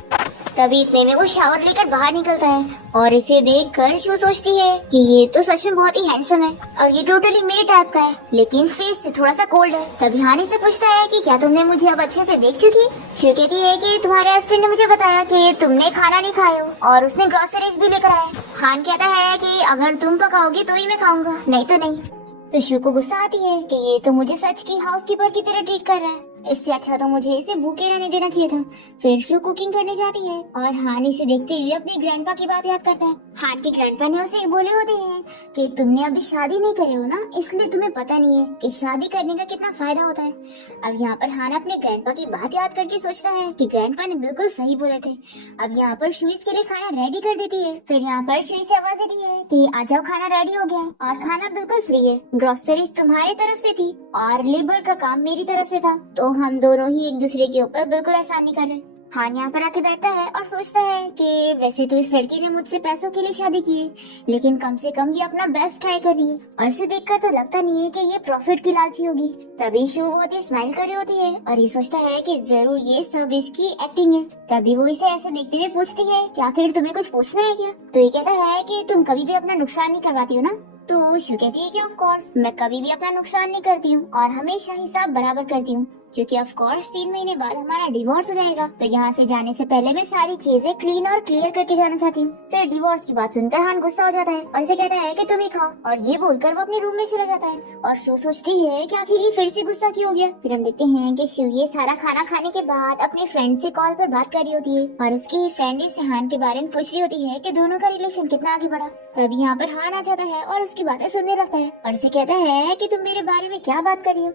तभी इतने में वो शावर लेकर बाहर निकलता है और इसे देखकर शू सोचती है कि ये तो सच में बहुत ही हैंडसम है और ये टोटली मेरे टाइप का है, लेकिन फेस से थोड़ा सा कोल्ड है। तभी हान इसे पूछता है कि क्या तुमने मुझे अब अच्छे से देख चुकी। शू कहती है कि तुम्हारे असिस्टेंट ने मुझे बताया कि तुमने खाना नहीं खाए हो और उसने ग्रोसरीज भी लेकर आया। हान कहता है कि अगर तुम पकाओगी तो ही मैं खाऊंगा, नहीं तो नहीं। तो शू को गुस्सा आती है कि ये तो मुझे सच की हाउसकीपर की तरह ट्रीट कर रहा है, इससे अच्छा तो मुझे इसे भूखे रहने देना चाहिए था। फिर शू कुकिंग करने जाती है और हान इसे देखते हुए अपनी ग्रैंडपा की बात याद करता है। हान की ग्रैंडपा ने उसे बोले होते हैं कि तुमने अभी शादी नहीं करे हो ना, इसलिए तुम्हें पता नहीं है कि शादी करने का कितना फायदा होता है। अब यहाँ पर हान अपने ग्रैंडपा की बात याद करके सोचता है कि ग्रैंडपा ने बिल्कुल सही बोले थे। अब यहाँ पर शू इसके लिए खाना रेडी कर देती है। फिर यहाँ पर शू इसे आवाज देती है कि आ जाओ, खाना रेडी हो गया और खाना बिल्कुल फ्री है, ग्रोसरीज तुम्हारी तरफ से थी और लेबर का काम मेरी तरफ से था, तो हम दोनों ही एक दूसरे के ऊपर बिल्कुल एहसान नहीं कर रहे। हान यहाँ पर आके बैठता है और सोचता है कि वैसे तो इस लड़की ने मुझसे पैसों के लिए शादी की है, लेकिन कम से कम ये अपना बेस्ट ट्राई कर रही है और इसे देखकर तो लगता नहीं है कि ये प्रॉफिट की लालची होगी। तभी शू बहुत ही स्माइल कर रही होती है और ये सोचता है कि जरूर ये सब इसकी एक्टिंग है। तभी वो इसे ऐसे देखते हुए पूछती है कि आखिर तुम्हें कुछ पूछना है क्या। तो ये कहता है कि तुम कभी भी अपना नुकसान नहीं करवाती हो ना। तो शू कहती है कि ऑफ कोर्स मैं कभी भी अपना नुकसान नहीं करती हूँ और हमेशा हिसाब बराबर करती हूँ, क्योंकि ऑफ कोर्स 3 महीने बाद हमारा डिवोर्स हो जाएगा, तो यहाँ से जाने से पहले मैं सारी चीजें क्लीन और क्लियर करके जाना चाहती हूँ। फिर डिवोर्स की बात सुनकर हान गुस्सा हो जाता है और इसे कहता है कि तुम ही खाओ, और ये बोलकर वो अपने रूम में चला जाता है और शू सोचती है कि आखिर ये फिर से गुस्सा क्यों हो गया। फिर हम देखते हैं कि शू ये सारा खाना खाने के बाद अपने फ्रेंड से कॉल पर बात कर रही होती है और उसकी फ्रेंड इसे हान के बारे में पूछ रही होती है कि दोनों का रिलेशन कितना आगे बढ़ा। तभी यहाँ पर हान आ जाता है और उसकी बातें सुनने लगता है और उसे कहता है कि तुम मेरे बारे में क्या बात कर रही हो।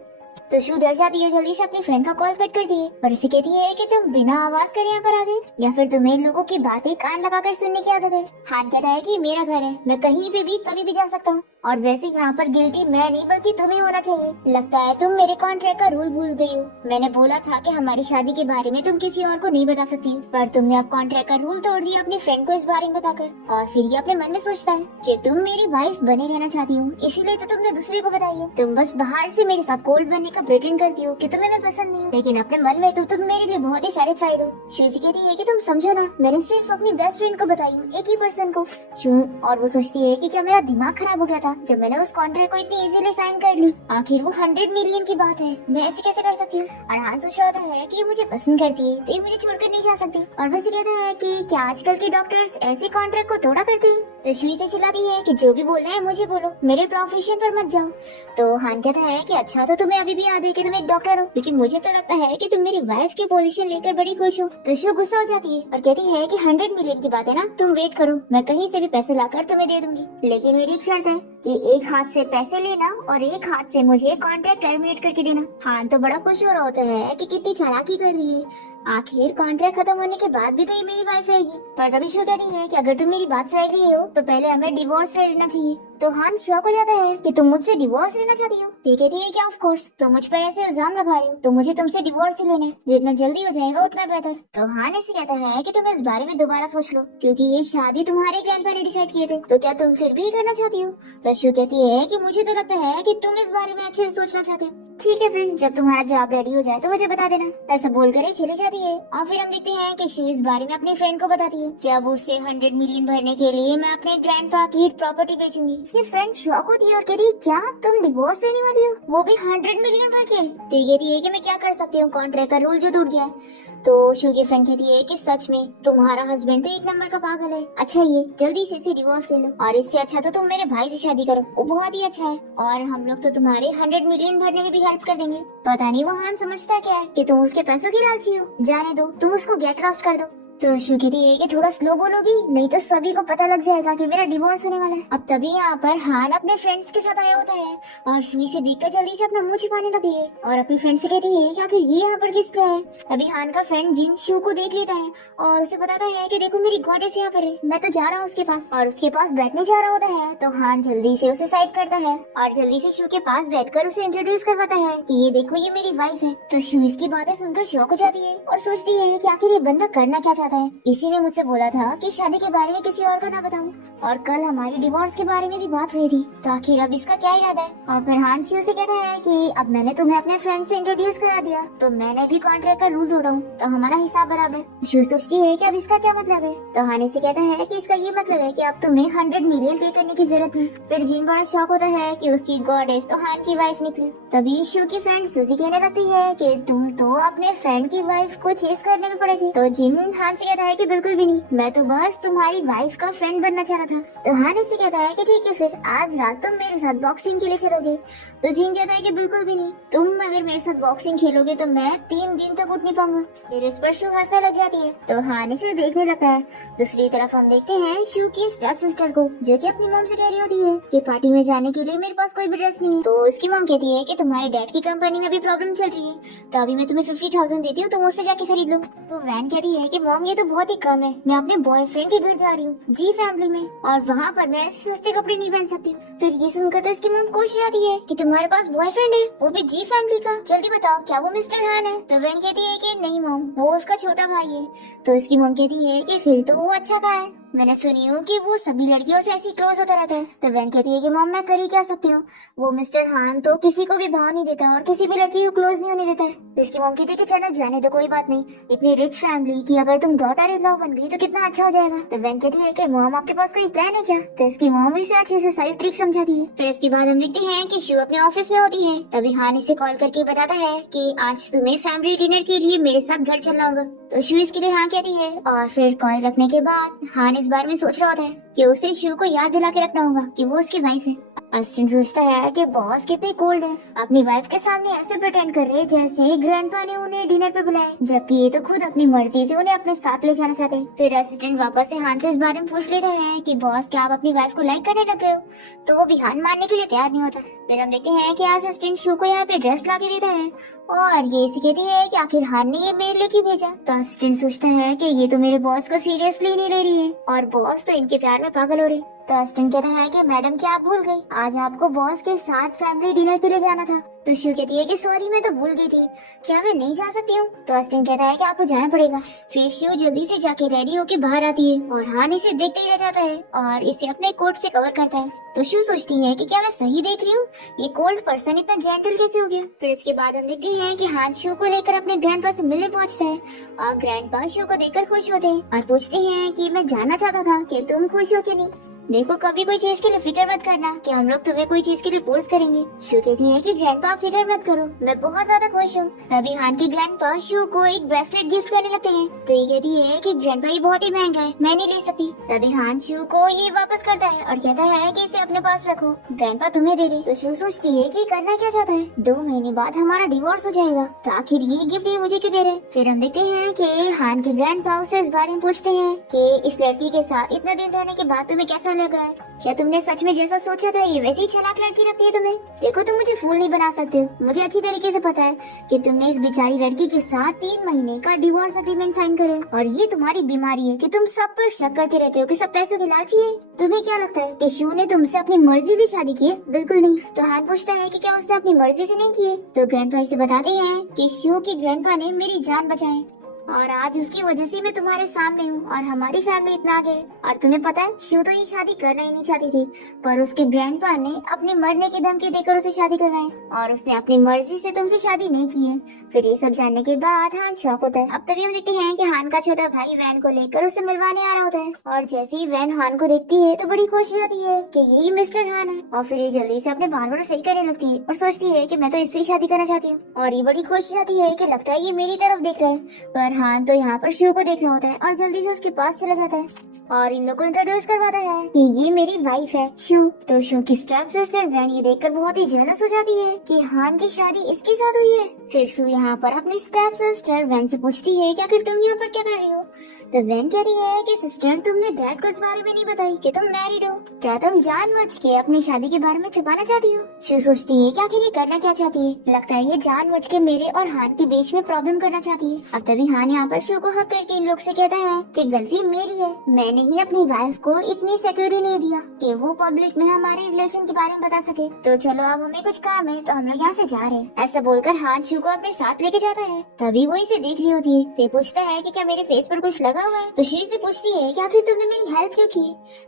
तो शू डर जाती है, जल्दी से अपनी फ्रेंड का कॉल कट करती है और इसे कहती है कि तुम बिना आवाज कर यहाँ पर आ गए, या फिर तुम्हें लोगों की बातें कान लगाकर सुनने की आदत है। हान कहता है कि मेरा घर है, मैं कहीं पे भी कभी भी जा सकता हूँ और वैसे यहाँ पर गिल्टी मैं नहीं बल्कि तुम्हें होना चाहिए। लगता है तुम मेरे कॉन्ट्रैक्ट का रूल भूल गई हो। मैंने बोला था कि हमारी शादी के बारे में तुम किसी और को नहीं बता सकती, पर तुमने अब कॉन्ट्रैक्ट का रूल तोड़ दिया अपनी फ्रेंड को इस बारे में बताकर। और फिर ये अपने मन में सोचता है कि तुम मेरी वाइफ बने रहना चाहती हो, इसीलिए तो तुमने दूसरे को बताई है। तुम बस बाहर से मेरे साथ कोल्ड बनने का प्रिटेंड करती हो कि तुम्हें मैं पसंद नहीं हूँ, लेकिन अपने मन में तो तुम मेरे लिए बहुत ही सैटिस्फाइड हो। शू कहती है कि तुम समझो ना, मैंने सिर्फ अपनी बेस्ट फ्रेंड को बताई हूँ, एक ही पर्सन को। शू और वो सोचती है कि क्या मेरा दिमाग खराब हो गया था जब मैंने उस कॉन्ट्रैक्ट को इतनी इजीली साइन कर ली? आखिर वो 100 मिलियन की बात है, मैं ऐसे कैसे कर सकती हूँ? और हान सोच रहा होता है कि ये मुझे पसंद करती है तो ये मुझे छोड़कर नहीं जा सकती। और वैसे कहता है कि क्या आजकल के डॉक्टर्स ऐसे कॉन्ट्रैक्ट को तोड़ा करते हैं? तो शुई से चिल्लाती है कि जो भी बोलना है मुझे बोलो, मेरे प्रोफेशन पर मत जाओ। तो हान कहता है कि अच्छा तो तुम्हें अभी भी याद है कि तुम एक डॉक्टर हो, क्योंकि मुझे तो लगता है कि तुम मेरी वाइफ की पोजीशन लेकर बड़ी खुश हो। तो शु गुस्सा हो जाती है और कहती है कि 100 मिलियन की बात है ना, तुम वेट करो, मैं कहीं से भी पैसे लाकर तुम्हें दे दूंगी, लेकिन मेरी एक शर्त है कि एक हाथ से पैसे लेना और एक हाथ से मुझे कॉन्ट्रैक्ट टर्मिनेट करके देना। हान तो बड़ा खुश हो रहा होता है कि कितनी चालाकी कर रही है, आखिर कॉन्ट्रैक्ट खत्म होने के बाद भी तो ये मेरी वाइफ रहेगी। पर तभी शु कहती है कि अगर तुम मेरी बात समझ रही हो तो पहले हमें डिवोर्स ले लेना चाहिए। तो हान शॉक हो जाता है कि तुम मुझसे डिवोर्स लेना चाहती हो? ये कहती है कि ऑफ कोर्स, तुम मुझ पर ऐसे इल्जाम लगा रही हो तो मुझे तुमसे डिवोर्स ही लेना है, जितना जल्दी हो जाएगा उतना बेहतर। तो हान ऐसे कहता है कि तुम इस बारे में दोबारा सोच लो, क्योंकि ये शादी तुम्हारे ग्रैंडपा ने डिसाइड किए थे, तो क्या तुम फिर भी करना चाहती हो? तो शु कहती है कि मुझे तो लगता है कि तुम इस बारे में अच्छे से सोचना चाहते हो। ठीक है फिर, जब तुम्हारा जॉब रेडी हो जाए तो मुझे बता देना। ऐसा बोलकर ही चली जाती है। और फिर हम देखते हैं कि शु इस बारे में अपने फ्रेंड को बताती है कि अब उससे 100 मिलियन भरने के लिए मैं अपने ग्रैंडपा की प्रॉपर्टी बेचूंगी। उसकी फ्रेंड शॉक होती है और कहती है क्या तुम डिवोर्स लेने वाली हो, वो भी 100 मिलियन भर के? तो ये कहती है कि मैं क्या कर सकती हूँ, कॉन्ट्रैक्ट का रूल जो टूट गया है। तो शु की फ्रेंड कहती है कि सच में तुम्हारा हस्बैंड तो एक नंबर का पागल है। अच्छा ये जल्दी से इसे डिवोर्स ले लो, और इससे अच्छा तो तुम मेरे भाई से शादी करो, वो बहुत ही अच्छा है, और हम लोग तो तुम्हारे 100 मिलियन भरने में भी हेल्प कर देंगे। पता नहीं वो हान समझता क्या है कि तुम उसके पैसों की लालची हो, जाने दो, तुम उसको गेट लॉस्ट कर दो। तो शु कहती है कि थोड़ा स्लो बोलोगी, नहीं तो सभी को पता लग जाएगा कि मेरा डिवोर्स होने वाला है। अब तभी यहाँ पर हान अपने फ्रेंड्स के साथ आया होता है और शुई से देखकर जल्दी से अपना मुंह छिपाने लगती है और अपनी फ्रेंड से कहती है कि आखिर ये यहाँ पर किस लिए है। तभी हान का फ्रेंड जिन शु को देख लेता है और उसे बताता है कि देखो मेरी गॉडेस यहाँ पर है, मैं तो जा रहा हूँ उसके पास। और उसके पास बैठने जा रहा होता है तो हान जल्दी से उसे साइड करता है और जल्दी से शु के पास बैठकर उसे इंट्रोड्यूस करवाता है कि ये देखो ये मेरी वाइफ है। तो शु इसकी बातें सुनकर शॉक हो जाती है और सोचती है कि आखिर ये बंदा करना क्या चाहता है। इसी ने मुझसे बोला था कि शादी के बारे में किसी और को ना बताऊं, और कल हमारी डिवोर्स के बारे में भी बात हुई थी, तो आखिर अब इसका क्या इरादा है? और फिर हान शु से कहता है कि अब मैंने तुम्हें अपने फ्रेंड से इंट्रोड्यूस करा दिया तो मैंने भी कॉन्ट्रैक्ट का रूल तोड़ा हूं, तो हमारा हिसाब बराबर। शु सोचती है कि अब इसका क्या मतलब है? तो हान से कहता है कि इसका ये मतलब है कि अब तुम्हें 100 मिलियन पे करने की जरूरत नहीं। फिर जिन बड़ा शॉक होता है कि उसकी गॉडेस तो हान की वाइफ निकली। तभी शु की फ्रेंड सुजी कहने लगती है कि तुम तो अपने फ्रेंड की वाइफ को चेस करने में पड़े थे। तो जिन हान से कहता है कि बिल्कुल भी नहीं, मैं तो बस तुम्हारी वाइफ का फ्रेंड बनना चाह रहा था। तो हान इससे कहता है कि ठीक है फिर आज रात तुम मेरे साथ बॉक्सिंग के लिए चलोगे। तो जिन कहता है कि बिल्कुल भी नहीं, तुम अगर मेरे साथ बॉक्सिंग खेलोगे तो मैं 3 दिन तक उठ नहीं पाऊंगा। फिर इस पर शु हंसने लग जाती है तो हान इसे देखने लगता है। दूसरी तरफ हम देखते हैं शु की स्टेप सिस्टर को, जो कि अपनी मॉम से कह रही होती है कि पार्टी में जाने के लिए मेरे पास कोई भी ड्रेस नहीं है। तो उसकी मॉम कहती है कि तुम्हारे डैड की कंपनी में भी प्रॉब्लम चल रही है, तो अभी मैं तुम्हें 50,000 देती हूँ, तुम उससे जाके खरीद लो। तो वैन कहती है कि मॉम ये तो बहुत ही कम है, मैं अपने बॉयफ्रेंड के घर जा रही हूँ जी फैमिली में, और वहाँ पर मैं सस्ते कपड़े नहीं पहन सकती। फिर ये सुनकर तो इसकी मॉम खुश जाती है कि तुम्हारे पास बॉयफ्रेंड है, वो भी जी फैमिली का, जल्दी बताओ क्या वो मिस्टर हान है? तो वैन कहती है कि नहीं मॉम, वो उसका छोटा भाई है। तो इसकी मॉम कहती है कि फिर तो वो अच्छा कहा है, मैंने सुनी हूँ कि वो सभी लड़कियों से ऐसी क्लोज होता रहता है। तो वैन कहती है कि मॉम मैं कर ही क्या सकती हूँ, वो मिस्टर हान तो किसी को भी भाव नहीं देता और किसी भी लड़की को क्लोज नहीं होने देता है। तो इसकी मॉम कहती है कि चलो जाने तो कोई बात नहीं, इतनी रिच फैमिली की अगर तुम डॉटर इन लॉ बन गई तो कितना अच्छा हो जाएगा। तो वैन कहती है कि मॉम आपके पास कोई प्लान है क्या? तो इसकी मॉम इसे अच्छे से सारी ट्रिक समझाती है। फिर इसके बाद हम देखते हैं कि शु अपने ऑफिस में होती है। तभी हान इसे कॉल करके बताता है कि आज तुम्हें फैमिली डिनर के लिए मेरे साथ घर चलना होगा। तो शु इसके लिए हाँ कहती है और फिर कॉल रखने के बाद हान इस बारे में सोच रहा होता है कि उसे शु को याद दिला के रखना होगा कि वो उसकी वाइफ है। असिस्टेंट सोचता है कि बॉस कितने कोल्ड है, अपनी वाइफ के सामने ऐसे प्रिटेंड कर रहे जैसे ग्रैंडपा ने उन्हें डिनर पे बुलाया, जबकि ये तो खुद अपनी मर्जी से उन्हें अपने साथ ले जाना चाहते हैं। फिर असिस्टेंट वापस से हान से इस बारे में पूछ लेता है कि बॉस क्या आप अपनी वाइफ को लाइक करने लग गए हो? तो वो भी हान मानने के लिए तैयार नहीं होता। फिर हम देखते हैं कि असिस्टेंट शु को यहाँ पे ड्रेस ला के देता है और ये इसे कहती है कि आखिर हान ने ये मेरे लिए क्यों भेजा। तो असिस्टेंट सोचता है कि ये तो मेरे बॉस को सीरियसली नहीं ले रही है और बॉस तो इनके प्यार में पागल हो रही। तो असिस्टेंट कहता है कि मैडम क्या आप भूल गई, आज आपको बॉस के साथ फैमिली डिनर के लिए जाना था। तो शु कहती है कि सॉरी मैं तो भूल गई थी, क्या मैं नहीं जा सकती हूँ? तो असिस्टेंट कहता है कि आपको जाना पड़ेगा। फिर शु जल्दी से जाके रेडी होके बाहर आती है और हान इसे देखते ही रह जाता है और इसे अपने कोट से कवर करता है। तो शु सोचती है कि क्या मैं सही देख रही हूँ, ये कोल्ड पर्सन इतना जेंटल कैसे हो गया। फिर इसके बाद हम देखते हैं कि हान शु को लेकर अपने ग्रैंडपा से मिलने पहुँचता है और ग्रैंडपा शु को देखकर खुश होते हैं और पूछते हैं कि मैं जानना चाहता था कि तुम खुश हो कि नहीं। देखो कभी कोई चीज के लिए फिक्र मत करना कि हम लोग तुम्हें कोई चीज के लिए फोर्स करेंगे। शू कहती है कि ग्रैंडपा आप फिक्र मत करो, मैं बहुत ज्यादा खुश हूँ। तभी हान के ग्रैंडपा शू को एक ब्रेसलेट गिफ्ट करने लगते हैं। तो ये कहती है कि ग्रैंडपा ये बहुत ही महंगा है, मैं नहीं ले सकती। तभी हान शू को ये वापस करता है और कहता है कि इसे अपने पास रखो, ग्रैंडपा तुम्हें दे दे। तो शू सोचती है कि करना क्या चाहता है, 2 महीने बाद हमारा डिवोर्स हो जाएगा, तो आखिर ये गिफ्ट ये मुझे क्यों दे रहे। फिर हम देखते हैं कि हान के ग्रैंडपा उसे इस बारे में पूछते हैं कि इस लड़की के साथ इतना दिन रहने के बाद तुम्हें कैसा लग रहा है, क्या तुमने सच में जैसा सोचा था ये वैसी चालाक लड़की लगती है तुम्हें। देखो तुम मुझे फूल नहीं बना सकते हो, मुझे अच्छी तरीके से पता है कि तुमने इस बेचारी लड़की के साथ 3 महीने का डिवोर्स एग्रीमेंट साइन करे, और ये तुम्हारी बीमारी है कि तुम सब पर शक करते रहते हो कि सब पैसों के लालची है। तुम्हें क्या लगता है कि शू ने तुमसे अपनी मर्जी से शादी की है? बिल्कुल नहीं। तो हान पूछता है कि क्या उसने अपनी मर्जी से नहीं की है। तो ग्रैंडपा इसे बताते हैं कि शू की ग्रैंडपा ने मेरी जान बचाई और आज उसकी वजह से मैं तुम्हारे सामने हूँ और हमारी फैमिली इतना आगे। और तुम्हें पता है शू तो ये शादी करना ही नहीं चाहती थी, पर उसके ग्रैंडपा ने अपने मरने की धमकी देकर उसे शादी करवाई और उसने अपनी मर्जी से तुमसे शादी नहीं की है। फिर ये सब जानने के बाद हान शॉक होता है। अब तभी हम देखते हैं कि हान का छोटा भाई वैन को लेकर उसे मिलवाने आ रहा होता है, और जैसे ही वैन हान को देखती है तो बड़ी खुशी होती है कि यही मिस्टर हान है। और फिर ये जल्दी से अपने बाल सही करने लगती है और सोचती है कि मैं तो इससे ही शादी करना चाहती हूँ। और ये बड़ी खुश जाती है कि लगता है ये मेरी तरफ देख रहा है, पर हान तो यहाँ पर शू को देख रहा होता है और जल्दी से उसके पास चला जाता है और इन लोगों को इंट्रोड्यूस करवाता है कि ये मेरी वाइफ है शू। तो शू की स्टेप सिस्टर वैन ये देखकर बहुत ही जेलस हो जाती है कि हान की शादी इसके साथ हुई है। फिर शू यहाँ पर अपनी स्टेप सिस्टर वैन से पूछती है कि आखिर तुम यहाँ पर क्या कर रही हो। तो वैन कहती है कि सिस्टर तुमने डैड को इस बारे में नहीं बताई कि तुम मैरिड हो, क्या तुम जानबूझ के अपनी शादी के बारे में छुपाना चाहती हो। शू सोचती है कि आखिर ये करना क्या चाहती है, लगता है ये जानबूझ के मेरे और हान के बीच में प्रॉब्लम करना चाहती है। अब तभी हान यहाँ पर शू को हक करके इन लोग से कहता है कि गलती मेरी है, मैंने ही अपनी वाइफ को इतनी सिक्योरिटी नहीं दिया कि वो पब्लिक में हमारे रिलेशन के बारे में बता सके। तो चलो अब हमें कुछ काम है तो हम लोग यहाँ से जा रहे हैं। ऐसा बोलकर हान शू को अपने साथ लेके जाता है। तभी वो इसे देख रही होती है तो पूछता है कि क्या मेरे फेस पर कुछ लगा हुआ है। तो शू से पूछती है कि आखिर तुमने मेरी हेल्प क्यों की।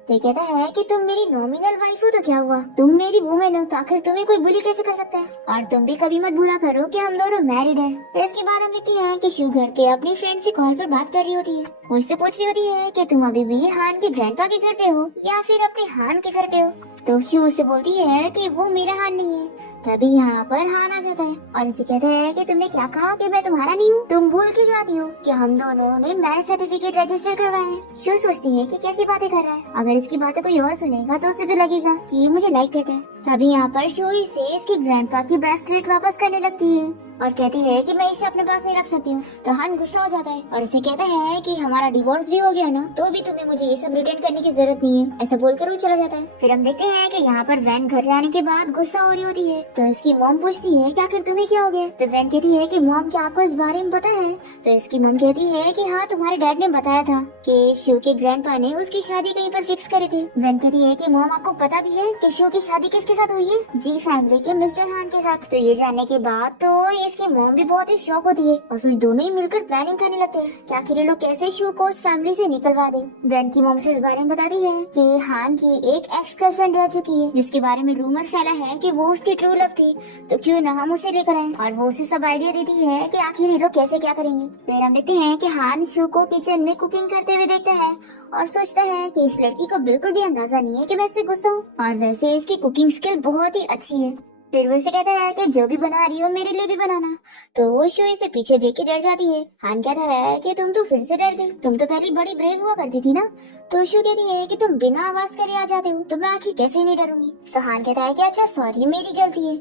तो कहता है कि तुम मेरी नॉमिनल वाइफ हो तो क्या हुआ, तुम मेरी वुमेन हो तो आखिर तुम्हें कोई बुली कैसे कर सकता है, और तुम भी कभी मत भूला करो कि हम दोनों मैरिड हैं। फिर इसके बाद हम देखते हैं कि शू घर पे अपनी फ्रेंड से कॉल पर बात कर रही होती है। वो इससे पूछ रही होती है कि तुम अभी भी हान के ग्रैंडपा के घर पे हो या फिर अपने हान के घर पे हो। तो शू उससे बोलती है कि वो मेरा हान नहीं है। तभी यहाँ पर हान आ जाता है और इसे कहता है कि तुमने क्या कहा कि मैं तुम्हारा नहीं हूँ, तुम भूल क्यों जाती हो कि हम दोनों ने मैरिज सर्टिफिकेट रजिस्टर करवाया है। शू सोचती है कि कैसी बातें कर रहा है, अगर इसकी बातें कोई और सुनेगा तो उसे तो लगेगा कि ये मुझे लाइक करते हैं। तभी यहाँ पर शू इसे इसके ग्रैंडपा की ब्रेसलेट वापस करने लगती है और कहती है कि मैं इसे अपने पास नहीं रख सकती हूँ। तो हान गुस्सा हो जाता है और इसे कहता है कि हमारा डिवोर्स भी हो गया ना, तो भी तुम्हें मुझे ये सब रिटर्न करने की जरूरत नहीं है। ऐसा बोलकर वो चला जाता है। फिर हम देखते हैं कि यहाँ पर वैन घर जाने के बाद गुस्सा हो रही होती है। तो इसकी मॉम पूछती है कि आखिर तुम्हें क्या हो गया। तो वैन कहती है कि मॉम क्या आपको इस बारे में पता है। तो इसकी मॉम कहती है कि हाँ तुम्हारे डैड ने बताया था कि शू के ग्रैंडपा ने उसकी शादी कहीं पर फिक्स करी थी। वैन कहती है कि मॉम आपको पता भी है कि शू की शादी किसके साथ हुई है। जी फैमिली के मिस्टर हान के साथ। तो ये जानने के बाद तो इसकी मॉम भी बहुत ही शौक होती है और फिर दोनों ही मिलकर प्लानिंग करने लगते हैं कि आखिर ये लोग कैसे शू को उस फैमिली से निकलवा दे। वैन की मॉम से इस बारे में बताती है कि हान की एक एक्स गर्लफ्रेंड रह चुकी है जिसके बारे में रूमर फैला है कि वो उसकी ट्रू लव थी, तो क्यों ना हम उसे लेकर आए। और वो उसे सब आइडिया देती है कि आखिर ये लोग कैसे क्या करेंगे। फिर हम देखते हैं कि हान शू को किचन में कुकिंग करते हुए देखता है और सोचता है कि इस लड़की को बिल्कुल भी अंदाजा नहीं है कि मैं इससे गुस्सा हूँ, और वैसे इसकी कुकिंग स्किल बहुत ही अच्छी है। फिर वो इसे कहता है कि जो भी बना रही हो मेरे लिए भी बनाना। तो वो शू इसे पीछे देख के डर जाती है। हान कहता है कि तुम तो फिर से डर गई, तुम तो पहले बड़ी ब्रेव हुआ करती थी ना। तो शू कहती है कि तुम बिना आवाज करे आ जाते हो तो मैं आखिर कैसे नहीं डरूंगी। तो हान कहता है कि अच्छा सॉरी मेरी गलती है।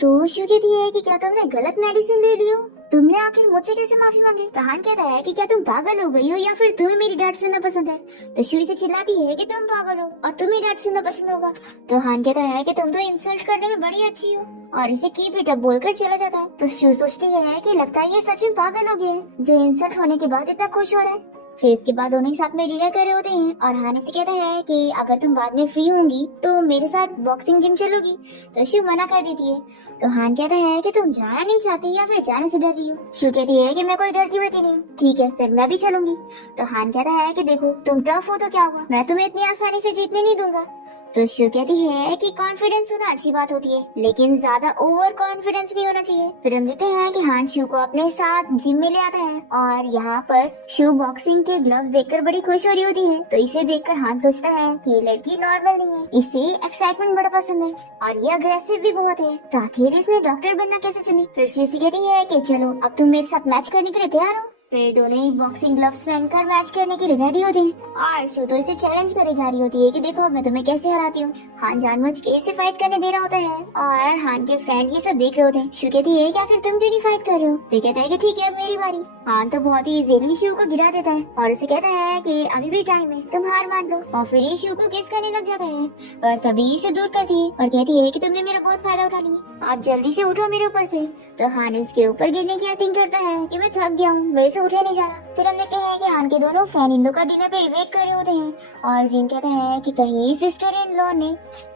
तो शू कहती है कि क्या तुमने गलत मेडिसिन ले ली हो, तुमने आखिर मुझसे कैसे माफी मांगी। तो हान कहता है कि क्या तुम पागल हो गई हो या फिर तुम्हें मेरी डांट सुनना पसंद है। तो शू से चिल्लाती है कि तुम पागल हो और तुम्हें डांट सुनना पसंद होगा। तो हान कहता है कि तुम तो इंसल्ट करने में बड़ी अच्छी हो, और इसे कीप इट अप बोलकर चला जाता है। तो शू सोचती है कि लगता है ये सच में पागल हो गया है जो इंसल्ट होने के बाद इतना खुश हो रहा है। फिर इसके बाद दोनों साथ में डिनर कर रहे होते हैं और हान से कहता है कि अगर तुम बाद में फ्री होंगी तो मेरे साथ बॉक्सिंग जिम चलोगी। तो शू मना कर देती है। तो हान कहता है कि तुम जाना नहीं चाहती या फिर जाने से डर रही हो। शू कहती है कि मैं कोई डरती बैठी नहीं हूँ, ठीक है फिर मैं भी चलूंगी। तो हान कहता है कि देखो तुम टफ हो तो क्या हुआ, मैं तुम्हें इतनी आसानी से जीतने नहीं दूंगा। तो शो कहती है कि कॉन्फिडेंस होना अच्छी बात होती है, लेकिन ज्यादा ओवर कॉन्फिडेंस नहीं होना चाहिए। फिर हम देखते हैं कि हान शू को अपने साथ जिम में ले आता है और यहाँ पर शू बॉक्सिंग के ग्लव्स देखकर बड़ी खुश हो रही होती है। तो इसे देखकर हान सोचता है कि ये लड़की नॉर्मल नहीं है, इसे एक्साइटमेंट बड़ा पसंद है और ये अग्रेसिव भी बहुत है। तो आखिर इसने डॉक्टर बनना कैसे चुनी। फिर शू से कहती है कि चलो अब तुम मेरे साथ मैच करने के लिए तैयार हो। फिर दोनों ही बॉक्सिंग ग्लव्स पहनकर मैच करने के लिए रेडी होते हैं और शू तो इसे चैलेंज करे जा रही होती है कि देखो मैं तुम्हें कैसे हराती हूँ। हान जानबूझ के इसे फाइट करने दे रहा होता है और हान के फ्रेंड ये सब देख रहे होते हैं। शू कहती है कि आखिर तुम क्यों नहीं फाइट कर रहे हो। तो कहता है कि ठीक है अब मेरी बारी। हान तो बहुत ही इजीली शू को गिरा देता है और उसे कहता है कि अभी भी टाइम है, तुम हार मान लो। और फिर ये शू को किस करने लग जाता है और तभी इसे दूर करती है और कहती है कि तुमने मेरा बहुत फायदा उठा लिया, आप जल्दी से उठो मेरे ऊपर से। तो हान इसके ऊपर गिरने की एक्टिंग करता है कि मैं थक गया हूँ, मेरे से उठे नहीं जा रहा। फिर हम देखते हैं कि हान के दोनों फ्रेंड इन लोग का डिनर पे वेट कर रहे होते हैं और जिन कहते हैं कि कहीं सिस्टर इन लॉ ने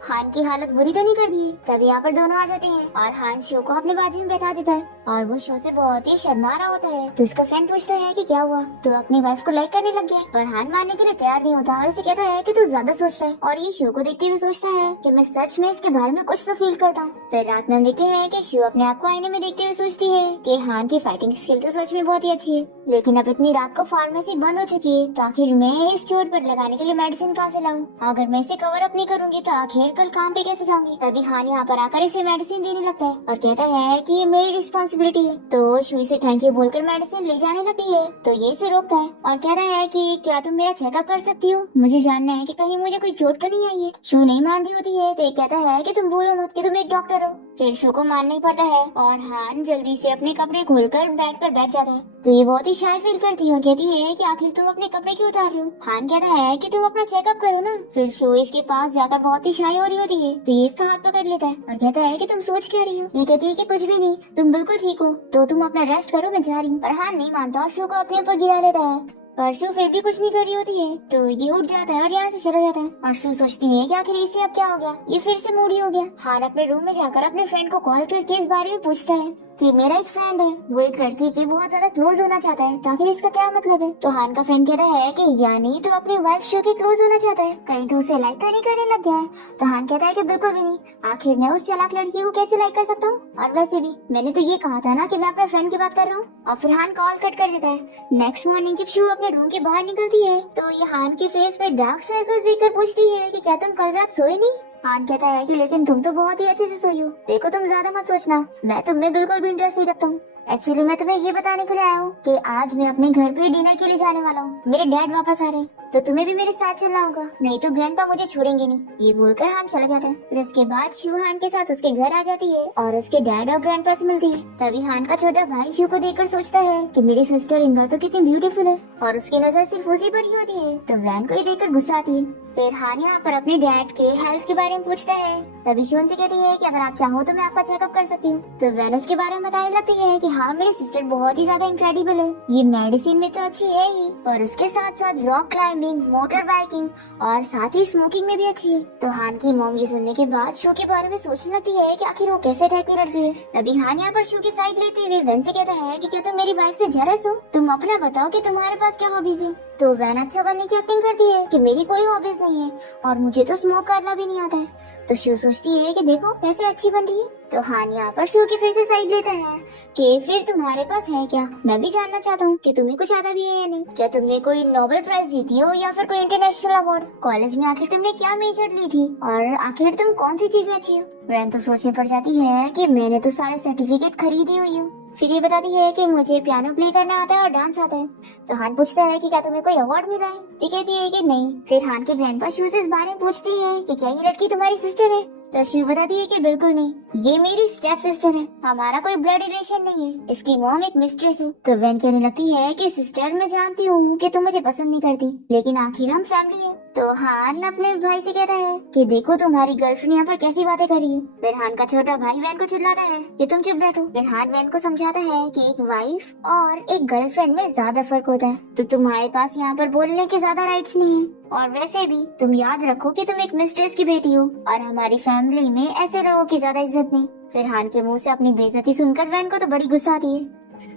हान की हालत बुरी तो नहीं कर दी। तभी यहाँ पर दोनों आ जाते हैं और हान शो को अपने बाजू में बैठा देता है और वो शो से बहुत ही शर्मा रहा होता है। तो उसका फ्रेंड पूछता है कि क्या हुआ, तो अपनी वाइफ को लाइक करने लग गया। पर हान मानने के लिए तैयार नहीं होता और उसे कहता है कि तू ज्यादा सोच रहा है। और ये शो को देखते हुए सोचता है कि मैं सच में इसके बारे में कुछ तो फील करता हूँ। फिर रात में हम देखते हैं कि शो अपने आप को आईने में देखते हुए सोचती है कि हान की फाइटिंग स्किल तो सच में बहुत ही अच्छी है, लेकिन अब इतनी रात को फार्मेसी बंद हो चुकी है तो आखिर मैं इस चोट पर लगाने के लिए मेडिसिन कहाँ से लाऊं। अगर मैं इसे कवर अप नहीं करूंगी तो आखिर कल काम पे कैसे जाऊंगी। तभी हान यहाँ पर आकर इसे मेडिसिन देने लगता है और कहता है कि ये मेरी रिस्पॉन्सिबिलिटी है। तो शू इसे थैंक यू बोलकर मेडिसिन ले जाने लगती है तो ये इसे रोकता है और कहता है कि क्या तुम मेरा चेकअप कर सकती हो, मुझे जानना है कि कहीं मुझे कोई चोट तो नहीं आई है। शू नहीं मान रही होती है तो ये कहता है कि तुम बोलो मत कि तुम एक डॉक्टर हो। फिर शू को मानना ही पड़ता है और हान जल्दी से अपने कपड़े खोलकर बेड पर बैठ जाता है। तो ये बहुत ही शाय फील करती है और कहती है कि आखिर तुम अपने कपड़े क्यों उतार रहे हो। हान कहता है कि तुम अपना चेकअप करो ना। फिर शो इसके पास जाकर बहुत ही शाय हो रही होती है तो ये इसका हाथ पकड़ लेता है और कहता है कि तुम सोच क्या रही हो। ये कहती है कि कुछ भी नहीं, तुम बिल्कुल ठीक हो, तो तुम अपना रेस्ट करो, मैं जा रही हूँ। पर हान नहीं मानता और शो को अपने ऊपर गिरा लेता है। पर शू फिर भी कुछ नहीं कर रही होती है तो ये उठ जाता है और यहाँ से चला जाता है। और शू सोचती है कि आखिर इसे अब क्या हो गया, ये फिर से मूडी हो गया। हान अपने रूम में जाकर अपने फ्रेंड को कॉल करके इस बारे में पूछता है कि मेरा एक फ्रेंड है, वो एक लड़की के बहुत ज्यादा क्लोज होना चाहता है, तो आखिर इसका क्या मतलब है। तो हान का फ्रेंड कहता है कि यानी तो अपनी वाइफ शो के क्लोज होना चाहता है, कहीं तो उसे लाइक तो नहीं करने लग गया है। तो हान कहता है कि बिल्कुल भी नहीं, आखिर मैं उस चालाक लड़की को कैसे लाइक कर सकता हूँ, और वैसे भी मैंने तो ये कहा था ना कि मैं अपने फ्रेंड की बात कर रहा हूँ। और फिर हान कॉल कट कर देता है। नेक्स्ट मॉर्निंग जब शो अपने रूम के बाहर निकलती है तो ये हान के फेस पे डार्क सर्कल्स देखकर पूछती है कि क्या तुम कल रात सोए नहीं। हान कहता है कि लेकिन तुम तो बहुत ही अच्छे से सोई हो, देखो तुम ज्यादा मत सोचना, मैं तुम में बिल्कुल भी इंटरेस्ट नहीं रखता हूँ। एक्चुअली मैं तुम्हें ये बताने के लिए आया हूँ कि आज मैं अपने घर पे डिनर के लिए जाने वाला हूँ, मेरे डैड वापस आ रहे हैं, तो तुम्हें भी मेरे साथ चलना होगा, नहीं तो ग्रैंडपा मुझे छोड़ेंगे नहीं। ये बोलकर हान चला जाता है। फिर इसके बाद शू हान के साथ उसके घर आ जाती है और उसके डैड और ग्रैंडपा से मिलती है। तभी हान का छोटा भाई शू को देखकर सोचता है कि मेरी सिस्टर इन लॉ तो कितनी ब्यूटीफुल है और उसकी नजर सिर्फ उसी पर ही होती है। तो वैन को ही देखकर गुस्सा आती है। फिर हान यहाँ पर अपने डैड के हेल्थ के बारे में पूछता है। तभी शू उनसे कहती है कि अगर आप चाहो तो मैं आपका चेकअप कर सकती हूँ। तो वैन उसके बारे में बताने लगती है कि हाँ मेरी सिस्टर बहुत ही ज्यादा इनक्रेडिबल है, ये मेडिसिन में तो अच्छी है ही, पर उसके साथ साथ रॉक क्लाइंबिंग, मोटर बाइकिंग और साथ ही स्मोकिंग में भी अच्छी है। तो हान की मॉम ये सुनने के बाद शो के बारे में सोचने लगती है कि आखिर वो कैसे टाइप की लड़की है। तभी हान यहाँ पर शो की साइड लेते हुए वैन से कहता है कि क्या तुम मेरी वाइफ से जेलस हो, तुम अपना बताओ कि तुम्हारे पास क्या हॉबीज है। तो वैन अच्छा बनने की एक्टिंग करती है कि मेरी कोई हॉबीज नहीं है और मुझे तो स्मोक करना भी नहीं आता है। तो शो सोचती है कि देखो कैसे अच्छी बन रही है। तो हान यहाँ पर शो की फिर से साइड लेता है कि फिर तुम्हारे पास है क्या, मैं भी जानना चाहता हूँ कि तुम्हें कुछ आता भी है या नहीं, क्या तुमने कोई नोबेल प्राइज जीती हो या फिर कोई इंटरनेशनल अवार्ड, कॉलेज में आखिर तुमने क्या मेजर ली थी और आखिर तुम कौन सी चीज में अच्छी हो। वैन तो सोचने पड़ जाती है कि मैंने तो सारे सर्टिफिकेट खरीदी हुई हूँ। फिर ये बताती है कि मुझे पियानो प्ले करना आता है और डांस आता है। तो हान पूछता है कि क्या तुम्हें कोई अवार्ड मिला है। तो कहती है कि नहीं। फिर हान के ग्रैंडपा शू से इस बारे में पूछती है कि क्या ये लड़की तुम्हारी सिस्टर है। तो शू बताती है कि बिल्कुल नहीं, ये मेरी स्टेप सिस्टर है, हमारा कोई ब्लड रिलेशन नहीं है, इसकी मॉम एक मिस्ट्रेस है। तो वैन कहने लगती है कि सिस्टर मैं जानती हूँ कि तुम मुझे पसंद नहीं करती, लेकिन आखिर हम फैमिली है। तो हान अपने भाई से कहता है कि देखो तुम्हारी गर्लफ्रेंड यहाँ पर कैसी बातें कर रही है। फिर हान का छोटा भाई वैन को चिल्लाता है कि तुम चुप बैठो। फिर हान वैन को समझाता है कि एक वाइफ और एक गर्लफ्रेंड में ज्यादा फर्क होता है, तो तुम्हारे पास यहाँ पर बोलने के ज्यादा राइट्स नहीं है, और वैसे भी तुम याद रखो कि तुम एक मिस्ट्रेस की बेटी हो और हमारी फैमिली में ऐसे लोगों की ज्यादा इज्जत नहीं। फिर हान के मुंह से अपनी बेइज्जती सुनकर वैन को तो बड़ी गुस्सा आती है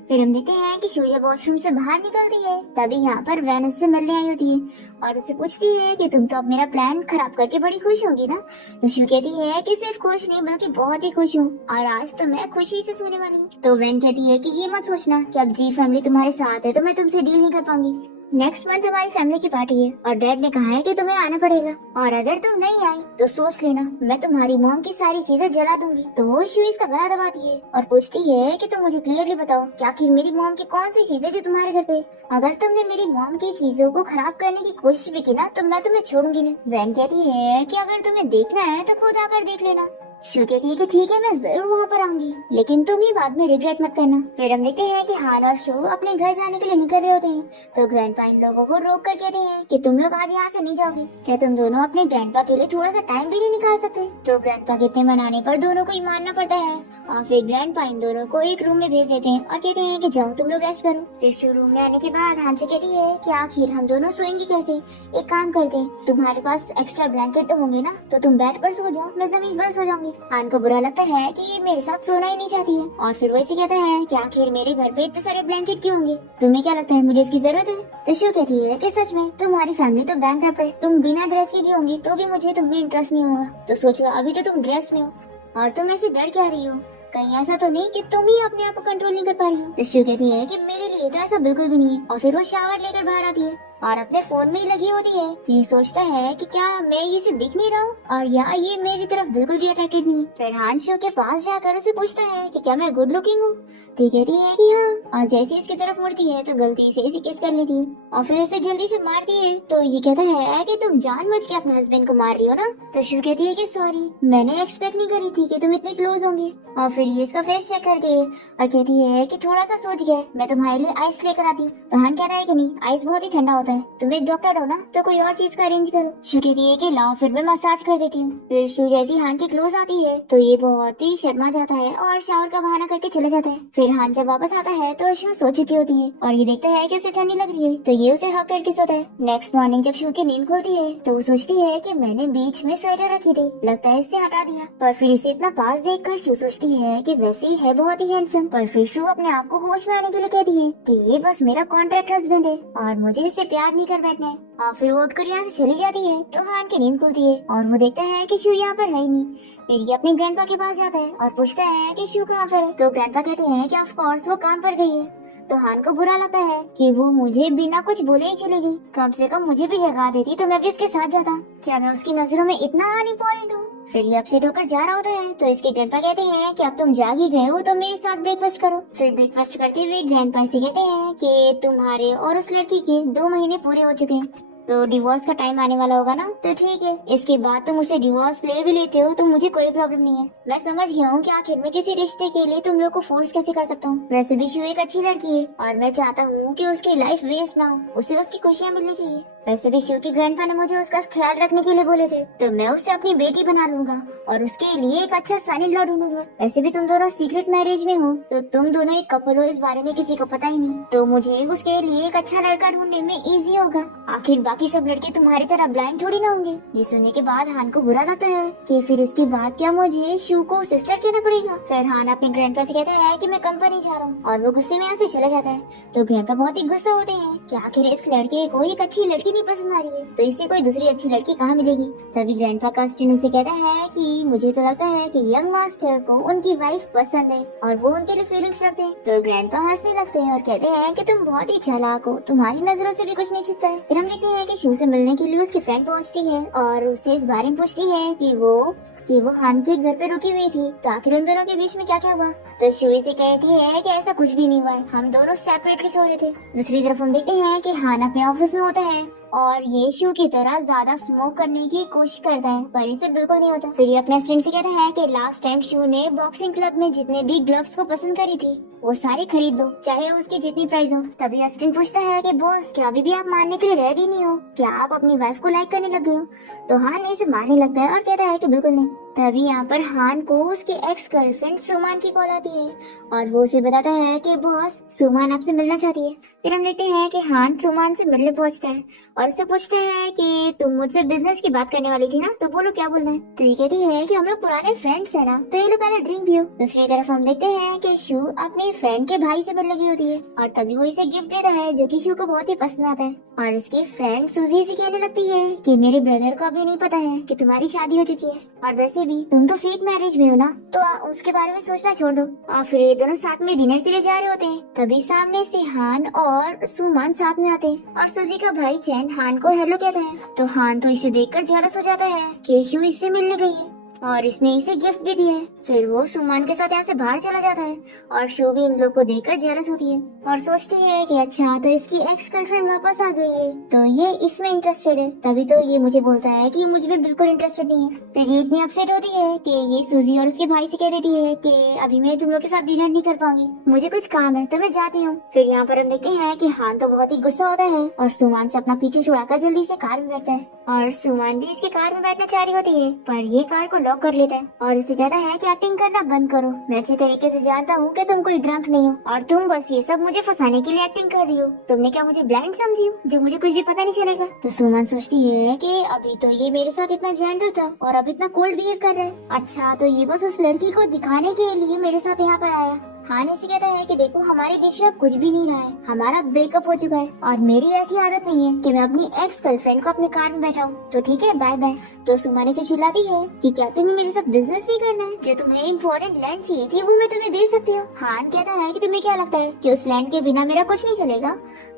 फिर हम देखते हैं कि शू जब वॉशरूम से बाहर निकलती है तभी यहाँ पर वेनस से मिलने आई होती है और उसे पूछती है कि तुम तो अब मेरा प्लान खराब करके बड़ी खुश होगी ना। तो शू कहती है कि सिर्फ खुश नहीं बल्कि बहुत ही खुश हूँ और आज तो मैं खुशी से सोने वाली हूँ। तो वैन कहती है कि ये मत सोचना कि अब जी फैमिली तुम्हारे साथ है तो मैं तुमसे डील नहीं कर पाऊंगी। नेक्स्ट मंथ हमारी फैमिली की पार्टी है और डैड ने कहा है कि तुम्हें आना पड़ेगा और अगर तुम नहीं आई तो सोच लेना मैं तुम्हारी मॉम की सारी चीजें जला दूंगी। तो वो शू इसका गला दबाती है और पूछती है कि तुम मुझे क्लियरली बताओ कि आखिर मेरी मॉम की कौन सी चीजें जो तुम्हारे घर पे, अगर तुमने मेरी मॉम की चीजों को खराब करने की कोशिश भी की ना तो मैं तुम्हें छोड़ूंगी नहीं। वैन कहती है कि अगर तुम्हें देखना है तो खुद आकर देख लेना। शू कहती है कि ठीक है मैं जरूर वहाँ पर आऊंगी लेकिन तुम ही बाद में रिग्रेट मत करना। फिर हम देखते हैं कि हान और शू अपने घर जाने के लिए निकल रहे होते हैं तो ग्रैंडपा इन लोगों को रोक कर कहते हैं कि तुम लोग आज यहाँ से नहीं जाओगे, क्या तुम दोनों अपने ग्रैंडपा के लिए थोड़ा सा टाइम भी नहीं निकाल सकते। तो ग्रैंडपा कहते मनाने पर दोनों को ही मानना पड़ता है और फिर ग्रैंडपा इन दोनों को एक रूम में भेज देते हैं और कहते हैं कि जाओ तुम लोग रेस्ट करो। फिर शू रूम में आने के बाद हान से कहती है कि आखिर हम दोनों सोएंगे कैसे, एक काम करते हैं तुम्हारे पास एक्स्ट्रा ब्लैंकेट तो होंगे ना तो तुम बेड पर सो जाओ मैं जमीन पर सो जाऊंगी। हान को बुरा लगता है कि ये मेरे साथ सोना ही नहीं चाहती है और फिर वैसे कहता है कि आखिर मेरे घर पे इतने सारे ब्लैंकेट क्यों होंगे, तुम्हें क्या लगता है मुझे इसकी जरूरत है। तो शू कहती है कि सच में तुम्हारी फैमिली तो बैंकरप्ट है, तुम बिना ड्रेस के भी होंगी तो भी मुझे तुम में इंटरेस्ट नहीं होगा। तो सोचो अभी तो तुम ड्रेस में हो और तुम ऐसे डर क्या रही हो, कहीं ऐसा तो नहीं कि तुम ही अपने आप को कंट्रोल नहीं कर पा रही हो। तो शू कहती है कि मेरे लिए तो ऐसा बिल्कुल भी नहीं है और फिर वो शावर लेकर बाहर आती है और अपने फोन में ही लगी होती है। तो ये सोचता है कि क्या मैं इसे दिख नहीं रहा हूँ और या ये मेरी तरफ बिल्कुल भी अट्रैक्टेड नहीं। फिर हान शू के पास जाकर उसे पूछता है कि क्या मैं गुड लुकिंग हूँ। तो ये कहती है कि हाँ और जैसे इसकी तरफ मुड़ती है तो गलती से इसे किस कर लेती है और फिर इसे जल्दी से मारती है। तो ये कहता है कि तुम जानबूझ के अपने हस्बैंड को मार रही हो ना। तो शू कहती है कि सॉरी मैंने एक्सपेक्ट नहीं करी थी कि तुम इतने क्लोज होंगे और फिर ये इसका फेस चेक करती है और कहती है कि थोड़ा सा सोच गया मैं तुम्हारे लिए आइस लेकर आती हूँ। तो हान कह रहा है कि नहीं आइस बहुत ही ठंडा होता है, तुम एक डॉक्टर हो ना तो कोई और चीज का अरेंज करो। शू कहती है कि लाओ फिर मैं मसाज कर देती हूँ। फिर शू जैसी हान के क्लोज आती है तो ये बहुत ही शर्मा जाता है और शावर का बहाना करके चले जाता है। फिर हान जब वापस आता है तो शू सो चुकी होती है और ये देखता है कि उसे ठंडी लग रही है तो ये उसे हक करके सोता है। नेक्स्ट मॉर्निंग जब शू की नींद खुलती है तो वो सोचती है कि मैंने बीच में स्वेटर रखी थी, लगता है इससे हटा दिया। पर फिर इसे इतना पास देखकर शू सोचती है कि वैसे ही है बहुत ही हैंडसम। पर फिर शू अपने आप को होश में आने के लिए कहती है कि ये बस मेरा कॉन्ट्रैक्ट हस्बैंड है और मुझे इससे प्यार नहीं कर बैठना है और फिर वो उठकर यहाँ से चली जाती है। तो हान की नींद खुलती है और वो देखता है कि शू यहाँ पर है ही नहीं। फिर ये अपने ग्रैंडपा के पास जाता है और पूछता है कि शू कहाँ पर है। तो ग्रैंडपा कहते हैं कि ऑफ कोर्स वो काम पर गई है। तो हान को बुरा लगता है कि वो मुझे बिना कुछ बोले ही चली गई, कम से कम मुझे भी जगा देती तो मैं भी उसके साथ जाता, क्या मैं उसकी नजरों में इतना अनइम्पोर्टेंट हूँ। फिर ये अपसेट होकर जा रहा होता है तो इसके ग्रैंडपा कहते हैं कि अब तुम जाग ही गए हो तो मेरे साथ ब्रेकफास्ट करो। फिर ब्रेकफास्ट करते हुए ग्रैंडपा से कहते हैं कि तुम्हारे और उस लड़की के 2 महीने पूरे हो चुके हैं तो डिवोर्स का टाइम आने वाला होगा ना, तो ठीक है इसके बाद तुम उसे डिवोर्स ले भी लेते हो तो मुझे कोई प्रॉब्लम नहीं है। मैं समझ गया हूँ कि आखिर में किसी रिश्ते के लिए तुम लोग को फोर्स कैसे कर सकता हूँ। वैसे भी शू एक अच्छी लड़की है और मैं चाहता हूँ कि उसकी लाइफ वेस्ट ना हो, उसे उसकी खुशियाँ मिलनी चाहिए। वैसे भी शू की ग्रैंडपा ने मुझे उसका ख्याल रखने के लिए बोले थे तो मैं उससे अपनी बेटी बना लूंगा और उसके लिए एक अच्छा सन इन लॉ ढूंढूंगा। वैसे भी तुम दोनों सीक्रेट मैरिज में हो तो तुम दोनों एक कपल हो, इस बारे में किसी को पता ही नहीं, तो मुझे उसके लिए एक अच्छा लड़का ढूंढने में इजी होगा। आखिर बाकी सब लड़के तुम्हारी तरह ब्लाइंड थोड़ी ना होंगे। ये सुनने के बाद हान को बुरा लगता है कि फिर इसके बाद क्या मुझे शू को सिस्टर कहना पड़ेगा। फिर हान अपने ग्रैंडपा से कहता है कि मैं कंपनी जा रहा हूँ और वो गुस्से में यहाँ से चला जाता है। तो ग्रैंडपा बहुत ही गुस्सा होते हैं कि आखिर इस लड़के को एक अच्छी लड़की नहीं पसंद आ रही है तो इसे कोई दूसरी अच्छी लड़की कहाँ मिलेगी। तभी ग्रैंडपा का स्टूडेंट उसे कहता है कि मुझे तो लगता है कि यंग मास्टर को उनकी वाइफ पसंद है और वो उनके लिए फीलिंग्स रखते हैं। तो ग्रैंडपा हंसने लगते हैं और कहते हैं कि तुम बहुत ही चालाक हो, तुम्हारी नजरों से भी कुछ नहीं छिपता है। फिर हम देखते हैं कि शू से मिलने के लिए उसकी फ्रेंड पहुंचती है और उससे इस बारे में पूछती है कि वो हान के घर पे रुकी हुई थी तो आखिर उन दोनों के बीच में क्या क्या हुआ। तो शू इसे कहती है कि ऐसा कुछ भी नहीं हुआ, हम दोनों सेपरेटली सो रहे थे। दूसरी तरफ हम देखते हैं कि हान अपने ऑफिस में होता है और ये शू की तरह ज्यादा स्मोक करने की कोशिश करता है पर इसे बिल्कुल नहीं होता। फिर ये अपने स्टूडेंट से कहता है कि लास्ट टाइम शू ने बॉक्सिंग क्लब में जितने भी ग्लव्स को पसंद करी थी वो सारे खरीद लो चाहे उसकी जितनी प्राइस हो। तभी अस्टिन पूछता है कि बॉस क्या अभी भी आप मानने के लिए रेडी नहीं हो, क्या आप अपनी वाइफ को लाइक करने लग गए हो। तो हान इसे मारने लगता है और कहता है कि बिल्कुल नहीं। तभी यहाँ पर हान को उसकी एक्स गर्लफ्रेंड सुमान की कॉल आती है और वो उसे बताता है कि बॉस सुमान आपसे मिलना चाहती है। फिर हम देखते हैं कि हान सुमान से मिलने पहुंचता है और उससे पूछते हैं कि तुम मुझसे बिजनेस की बात करने वाली थी ना, तो बोलो क्या बोलना है। तो ये कहती है कि हम लोग पुराने फ्रेंड्स है ना, तो ये लो पहले ड्रिंक पियो। दूसरी तरफ हम देखते हैं कि शू अपने फ्रेंड के भाई से मिलने लगी होती है और तभी वो इसे गिफ्ट देता है जो कि शू को बहुत ही पसंद आता है। और उसकी फ्रेंड सूजी से कहने लगती है कि मेरे ब्रदर को अभी नहीं पता है कि तुम्हारी शादी हो चुकी है, और वैसे भी तुम तो फेक मैरिज में हो ना, तो उसके बारे में सोचना छोड़ दो। और फिर ये दोनों साथ में डिनर के लिए जा रहे होते हैं, तभी सामने से हान और सुमान साथ में आते हैं और सूजी का भाई चैन हान को हेलो कहता है। तो हान तो इसे देखकर जेलस हो जाता है कि शू इससे मिलने गई है और इसने इसे गिफ्ट भी दिया है। फिर वो सुमान के साथ यहाँ से बाहर चला जाता है और शू भी इन लोग को देखकर जेलस होती है और सोचती है कि अच्छा तो इसकी एक्स गर्लफ्रेंड वापस आ गई है, तो ये इसमें इंटरेस्टेड है। तभी तो ये मुझे बोलता है कि मुझ में बिल्कुल इंटरेस्टेड नहीं है। फिर ये इतनी अपसेट होती है कि ये सूजी और उसके भाई से कह देती है कि अभी मैं तुम लोग के साथ डिनर नहीं कर पाऊंगी, मुझे कुछ काम है तो मैं जाती हूँ। फिर यहाँ पर हम देखते हैं कि हान तो बहुत ही गुस्सा होता है और सुमान से अपना पीछे छुड़ाकर जल्दी से कार में बैठता है और सुमान भी इसकी कार में बैठना चाह रही होती है, पर ये कार को लॉक कर लेता है और इसे कहता है कि एक्टिंग करना बंद करो, मैं अच्छे तरीके से जानता हूँ कि तुम कोई ड्रंक नहीं हो और तुम बस ये सब मुझे फंसाने के लिए एक्टिंग कर रही हो। तुमने क्या मुझे ब्लाइंड समझी हो जो मुझे कुछ भी पता नहीं चलेगा। तो सुमन सोचती है कि अभी तो ये मेरे साथ इतना जेंटल था और अब इतना कोल्ड बिहेव कर रहा है, अच्छा तो ये बस उस लड़की को दिखाने के लिए मेरे साथ यहाँ पर आया। हान इसे कहता है कि देखो हमारे बीच में अब कुछ भी नहीं रहा है, हमारा ब्रेकअप हो चुका है और मेरी ऐसी आदत नहीं है कि मैं अपनी एक्स गर्लफ्रेंड को अपने कार में बैठाऊं, तो ठीक है बाय बाय। तो सुमन इसे चिल्लाती है कि क्या तुम्हें मेरे साथ बिजनेस नहीं करना है, जो तुम्हें इम्पोर्टेंट लैंड चाहिए थी वो मैं तुम्हें दे सकती हूँ। हान कहता है कि तुम्हें क्या लगता है कि उस लैंड के बिना मेरा कुछ नहीं चलेगा।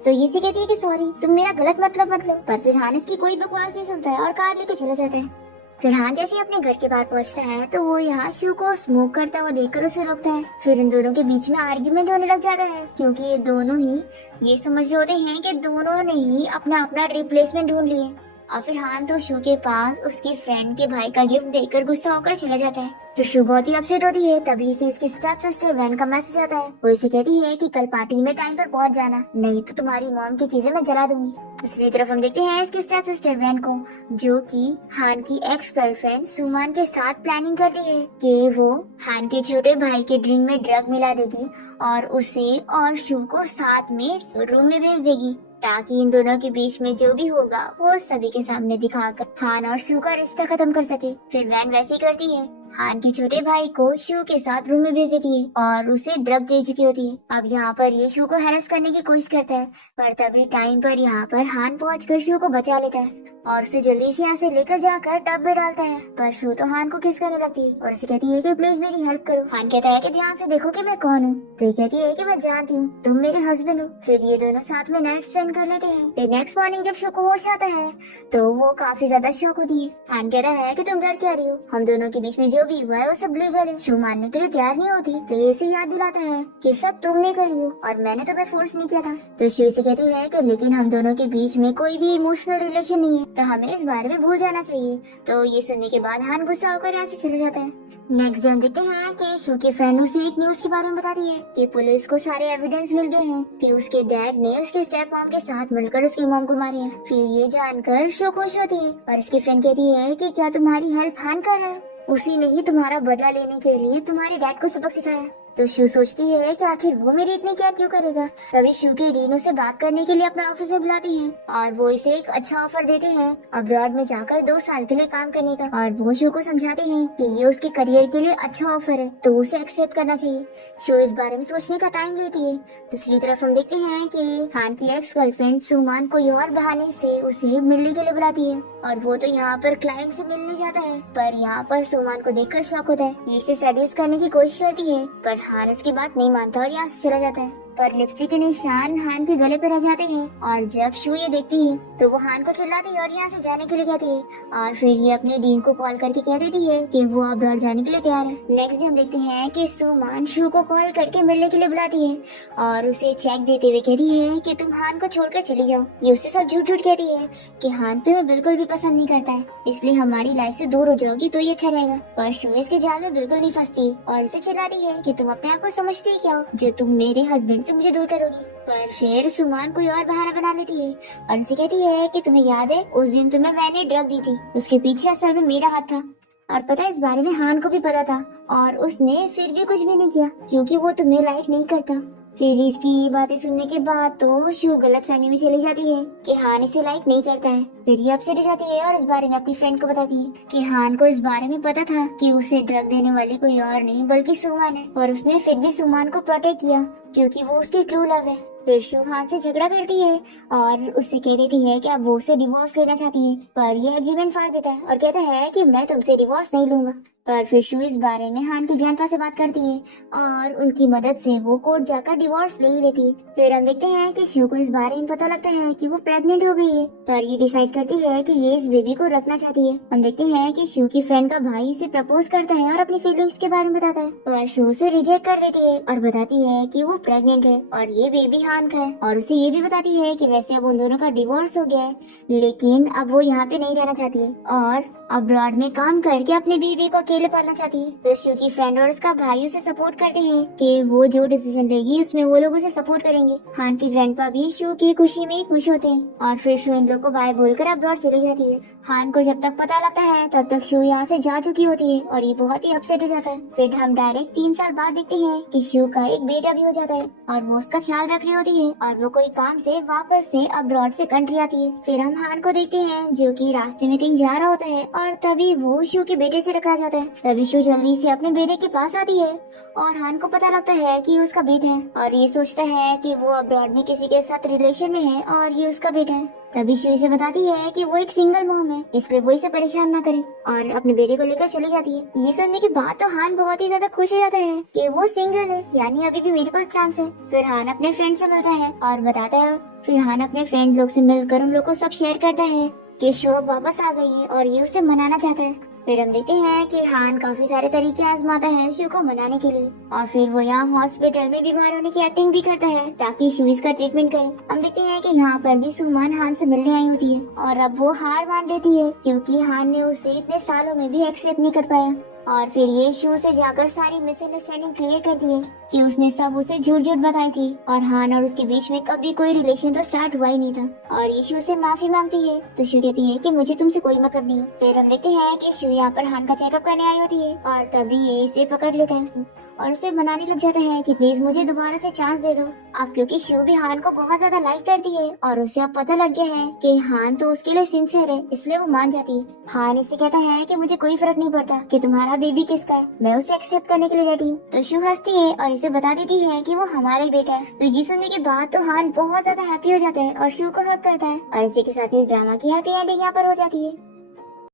तो ये से कहती है कि सॉरी तुम मेरा गलत मतलब मत लो, पर फिर हान इसकी कोई बकवास नहीं सुनता है और कार लेके चला जाता है। फिर हान जैसे अपने घर के बाहर पहुंचता है तो वो यहाँ शू को स्मोक करता हुआ देखकर उसे रोकता है। फिर इन दोनों के बीच में आर्ग्यूमेंट होने लग जाता है क्योंकि ये दोनों ही ये समझ रहे होते हैं कि दोनों ने ही अपना अपना रिप्लेसमेंट ढूंढ लिए। और फिर हान तो शू के पास उसके फ्रेंड के भाई का गिफ्ट देकर गुस्सा होकर चला जाता है। फिर शू बहुत ही अपसेट होती है, तभी इसे इसकी स्टेप सिस्टर वैन का मैसेज आता है। वो इसे कहती है कि कल पार्टी में टाइम पर पहुंच जाना, नहीं तो तुम्हारी मॉम की चीजें मैं जला दूंगी। दूसरी तरफ हम देखते हैं इसकी स्टेप सिस्टर वैन को, जो कि हान की एक्स गर्लफ्रेंड सुमान के साथ प्लानिंग करती है कि वो हान के छोटे भाई के ड्रिंक में ड्रग मिला देगी और उसे और शू को साथ में रूम में भेज देगी ताकि इन दोनों के बीच में जो भी होगा वो सभी के सामने दिखाकर हान और शू का रिश्ता खत्म कर सके। फिर वैन वैसे ही करती है, हान के छोटे भाई को शू के साथ रूम में भेज देती है और उसे ड्रग दे चुकी होती है। अब यहाँ पर ये शू को हैरेस करने की कोशिश करता है, पर तभी टाइम पर यहाँ पर हान पहुंचकर शू को बचा लेता है और उसे जल्दी से यहाँ से लेकर जाकर टब में डालता है। पर शू तो हान को किस करने लगती है और उसे कहती है कि प्लीज मेरी हेल्प करो। हान कहता है कि ध्यान से देखो कि मैं कौन हूँ, तो ये कहती है कि मैं जानती हूँ तुम मेरे हस्बैंड हो। फिर ये दोनों साथ में नाइट स्पेंड कर लेते हैं। फिर नेक्स्ट मॉर्निंग जब शू को होश आता है तो वो काफी ज्यादा शॉक होती है। हान कहता है कि तुम डर क्या रही हो, हम दोनों के बीच में जो भी हुआ है वो सब लीगल है। शू मानने के लिए तैयार नहीं होती, तो ये इसे याद दिलाता है कि सब तुमने करी हो और मैंने तुम्हें फोर्स नहीं किया था। तो शू से कहती है कि लेकिन हम दोनों के बीच में कोई भी इमोशनल रिलेशन नहीं है, तो हमें इस बारे में भूल जाना चाहिए। तो ये सुनने के बाद हान गुस्सा होकर यहाँ से चले जाता है। नेक्स्ट दिन देखते हैं कि शू की फ्रेंड उसे एक न्यूज के बारे में बताती है कि पुलिस को सारे एविडेंस मिल गए हैं कि उसके डैड ने उसके स्टेप मॉम के साथ मिलकर उसकी मॉम को मारे हैं। फिर ये जानकर शू खुश होती है और उसकी फ्रेंड कहती है कि क्या तुम्हारी हेल्प हान कर रहा है, उसी ने ही तुम्हारा बदला लेने के लिए तुम्हारे डैड को सबक सिखाया। तो शू सोचती है कि आखिर वो मेरी इतनी केयर क्यों करेगा। तभी शू के डीन उसे बात करने के लिए अपना ऑफिस में बुलाती है और वो इसे एक अच्छा ऑफर देते हैं अब्रॉड में जाकर 2 साल के लिए काम करने का, और वो शू को समझाते हैं कि ये उसके करियर के लिए अच्छा ऑफर है तो उसे एक्सेप्ट करना चाहिए। शू इस बारे में सोचने का टाइम लेती है। दूसरी तरफ हम देखते हैं कि हान की एक्स गर्लफ्रेंड सुमान कोई और बहाने से उसे मिलने के लिए बुलाती है और वो तो यहाँ पर क्लाइंट से मिलने जाता है, पर यहाँ पर सुमान को देखकर शॉक होता है। ये इसे सेड्यूस करने की कोशिश करती है पर हान इसकी बात नहीं मानता और यहाँ से चला जाता है। पर लिपस्टिक के निशान हान के गले पे रह जाते हैं और जब शू ये देखती है तो वो हान को चिल्लाती है और यहाँ से जाने के लिए कहती है और फिर ये अपने डीन को कॉल करके कह देती है कि वो अब्रॉड जाने के लिए तैयार है। नेक्स्ट हम देखते हैं कि सुमान शू को कॉल करके मिलने के लिए बुलाती है और उसे चेक देते हुए कहती है कि तुम हान को छोड़कर चली जाओ। ये उससे सब झूठ झूठ कहती है कि हान तुम्हें बिल्कुल भी पसंद नहीं करता है, इसलिए हमारी लाइफ से दूर हो जाओगी तो ये अच्छा रहेगा। पर शू इसके जाल में बिल्कुल नहीं फंसती और उसे चिल्लाती है कि तुम अपने आप को समझती क्या हो जो तुम मेरे हस्बैंड से मुझे दूर करोगी। पर फिर सुमान कोई और बहाना बना लेती है और उसे कहती है कि तुम्हें याद है उस दिन तुम्हें मैंने ड्रग दी थी, उसके पीछे असल में मेरा हाथ था और पता है इस बारे में हान को भी पता था और उसने फिर भी कुछ भी नहीं किया क्योंकि वो तुम्हें लाइक नहीं करता। फिर इसकी ये बातें सुनने के बाद तो शू गलत फहमी में चली जाती है कि हान इसे लाइक नहीं करता है। फिर ये अपसेट हो जाती है और इस बारे में अपनी फ्रेंड को बताती है कि हान को इस बारे में पता था कि उसे ड्रग देने वाली कोई और नहीं बल्कि सुमान है, और उसने फिर भी सुमान को प्रोटेक्ट किया क्योंकि वो उसकी ट्रू लव है। फिर शू हान से झगड़ा करती है और उससे कह देती है कि अब वो उसे डिवोर्स लेना चाहती है, पर ये एग्रीमेंट फाड़ देता है और कहता है कि मैं तुमसे डिवोर्स नहीं लूंगा। पर फिर शू इस बारे में हान के ग्रैंडपा से बात करती है और उनकी मदद से वो कोर्ट जाकर डिवोर्स ले ही लेती है। फिर हम देखते हैं कि शू को इस बारे में पता लगता है कि वो प्रेग्नेंट हो गई है, पर ये डिसाइड करती है कि ये इस बेबी को रखना चाहती है। हम देखते हैं कि शू की फ्रेंड का भाई इसे प्रपोज करता है और अपनी फीलिंग्स के बारे में बताता है, पर शू उसे रिजेक्ट कर देती है और बताती है कि वो प्रेग्नेंट है और ये बेबी हान का है, और उसे ये भी बताती है कि वैसे अब उन दोनों का डिवोर्स हो गया है, लेकिन अब वो यहाँ पे नहीं रहना चाहती है और अब्रॉड में काम करके अपने बेबी को अकेले पालना चाहती है। तो शू की फ्रेंड और उसका भाई उसे सपोर्ट करते हैं कि वो जो डिसीजन लेगी उसमें वो लोग उसे सपोर्ट करेंगे। हान के ग्रैंडपा भी शू की खुशी में ही खुश होते हैं और फिर शू इन लोग को बाय बोलकर अब्रॉड चली जाती है। हान को जब तक पता लगता है तब तक शू यहाँ से जा चुकी होती है और ये बहुत ही अपसेट हो जाता है। फिर हम डायरेक्ट 3 साल बाद देखते हैं कि शू का एक बेटा भी हो जाता है और वो उसका ख्याल रख रही होती है और वो कोई काम से वापस से अब्रॉड से कंट्री आती है। फिर हम हान को देखते हैं जो कि रास्ते में कहीं जा रहा होता है और तभी वो शू के बेटे से टकरा जाता है। तभी शू जल्दी से अपने बेटे के पास आती है और हान को पता लगता है कि उसका बेटा है और ये सोचता है कि वो अब्रॉड में किसी के साथ रिलेशन में है और ये उसका बेटा है। तभी शू इसे बताती है कि वो एक सिंगल मॉम है, इसलिए वो इसे परेशान ना करे और अपने बेटे को लेकर चली जाती है। ये सुनने के बाद तो हान बहुत ही ज्यादा खुश हो जाता है कि वो सिंगल है, यानी अभी भी मेरे पास चांस है। फिर हान अपने फ्रेंड से मिलता है और बताता है। फिर हान अपने फ्रेंड लोग से मिलकर उन लोग को सब शेयर करता है कि शू अब वापस आ गई है और ये उसे मनाना चाहता है। फिर हम देखते हैं कि हान काफी सारे तरीके आजमाता है शू को मनाने के लिए और फिर वो यहाँ हॉस्पिटल में बीमार होने की एक्टिंग भी करता है ताकि शू इसका ट्रीटमेंट करे। हम देखते हैं कि यहाँ पर भी सुमान हान से मिलने आई होती है और अब वो हार मान लेती है क्योंकि हान ने उसे इतने सालों में भी एक्सेप्ट नहीं कर पाया। और फिर ये शू से जाकर सारी मिसअंडरस्टैंडिंग क्लियर करती है कि उसने सब उसे झूठ झूठ बताई थी और हान और उसके बीच में कभी कोई रिलेशन तो स्टार्ट हुआ ही नहीं था। और ये शू से माफी मांगती है तो शू कहती है कि मुझे तुमसे कोई मतलब नहीं। फिर हम देखते हैं कि शू यहाँ पर हान का चेकअप करने आई होती है और तभी ये इसे पकड़ लेता है और उसे मनाने लग जाता है कि प्लीज मुझे दोबारा से चांस दे दो। अब क्योंकि शू भी हान को बहुत ज्यादा लाइक करती है और उसे अब पता लग गया है कि हान तो उसके लिए सिंसियर है, इसलिए वो मान जाती है। हान इसे कहता है कि मुझे कोई फर्क नहीं पड़ता कि तुम्हारा बेबी किसका है, मैं उसे एक्सेप्ट करने के लिए रेडी हूँ। तो शू हंसती है और इसे बता देती है कि वो हमारा ही बेटा है। तो ये सुनने के बाद तो हान बहुत ज्यादा हैप्पी हो जाता है और शू को हक करता है और इसी के साथ इस ड्रामा की हैप्पी एंडिंग यहाँ पर हो जाती है।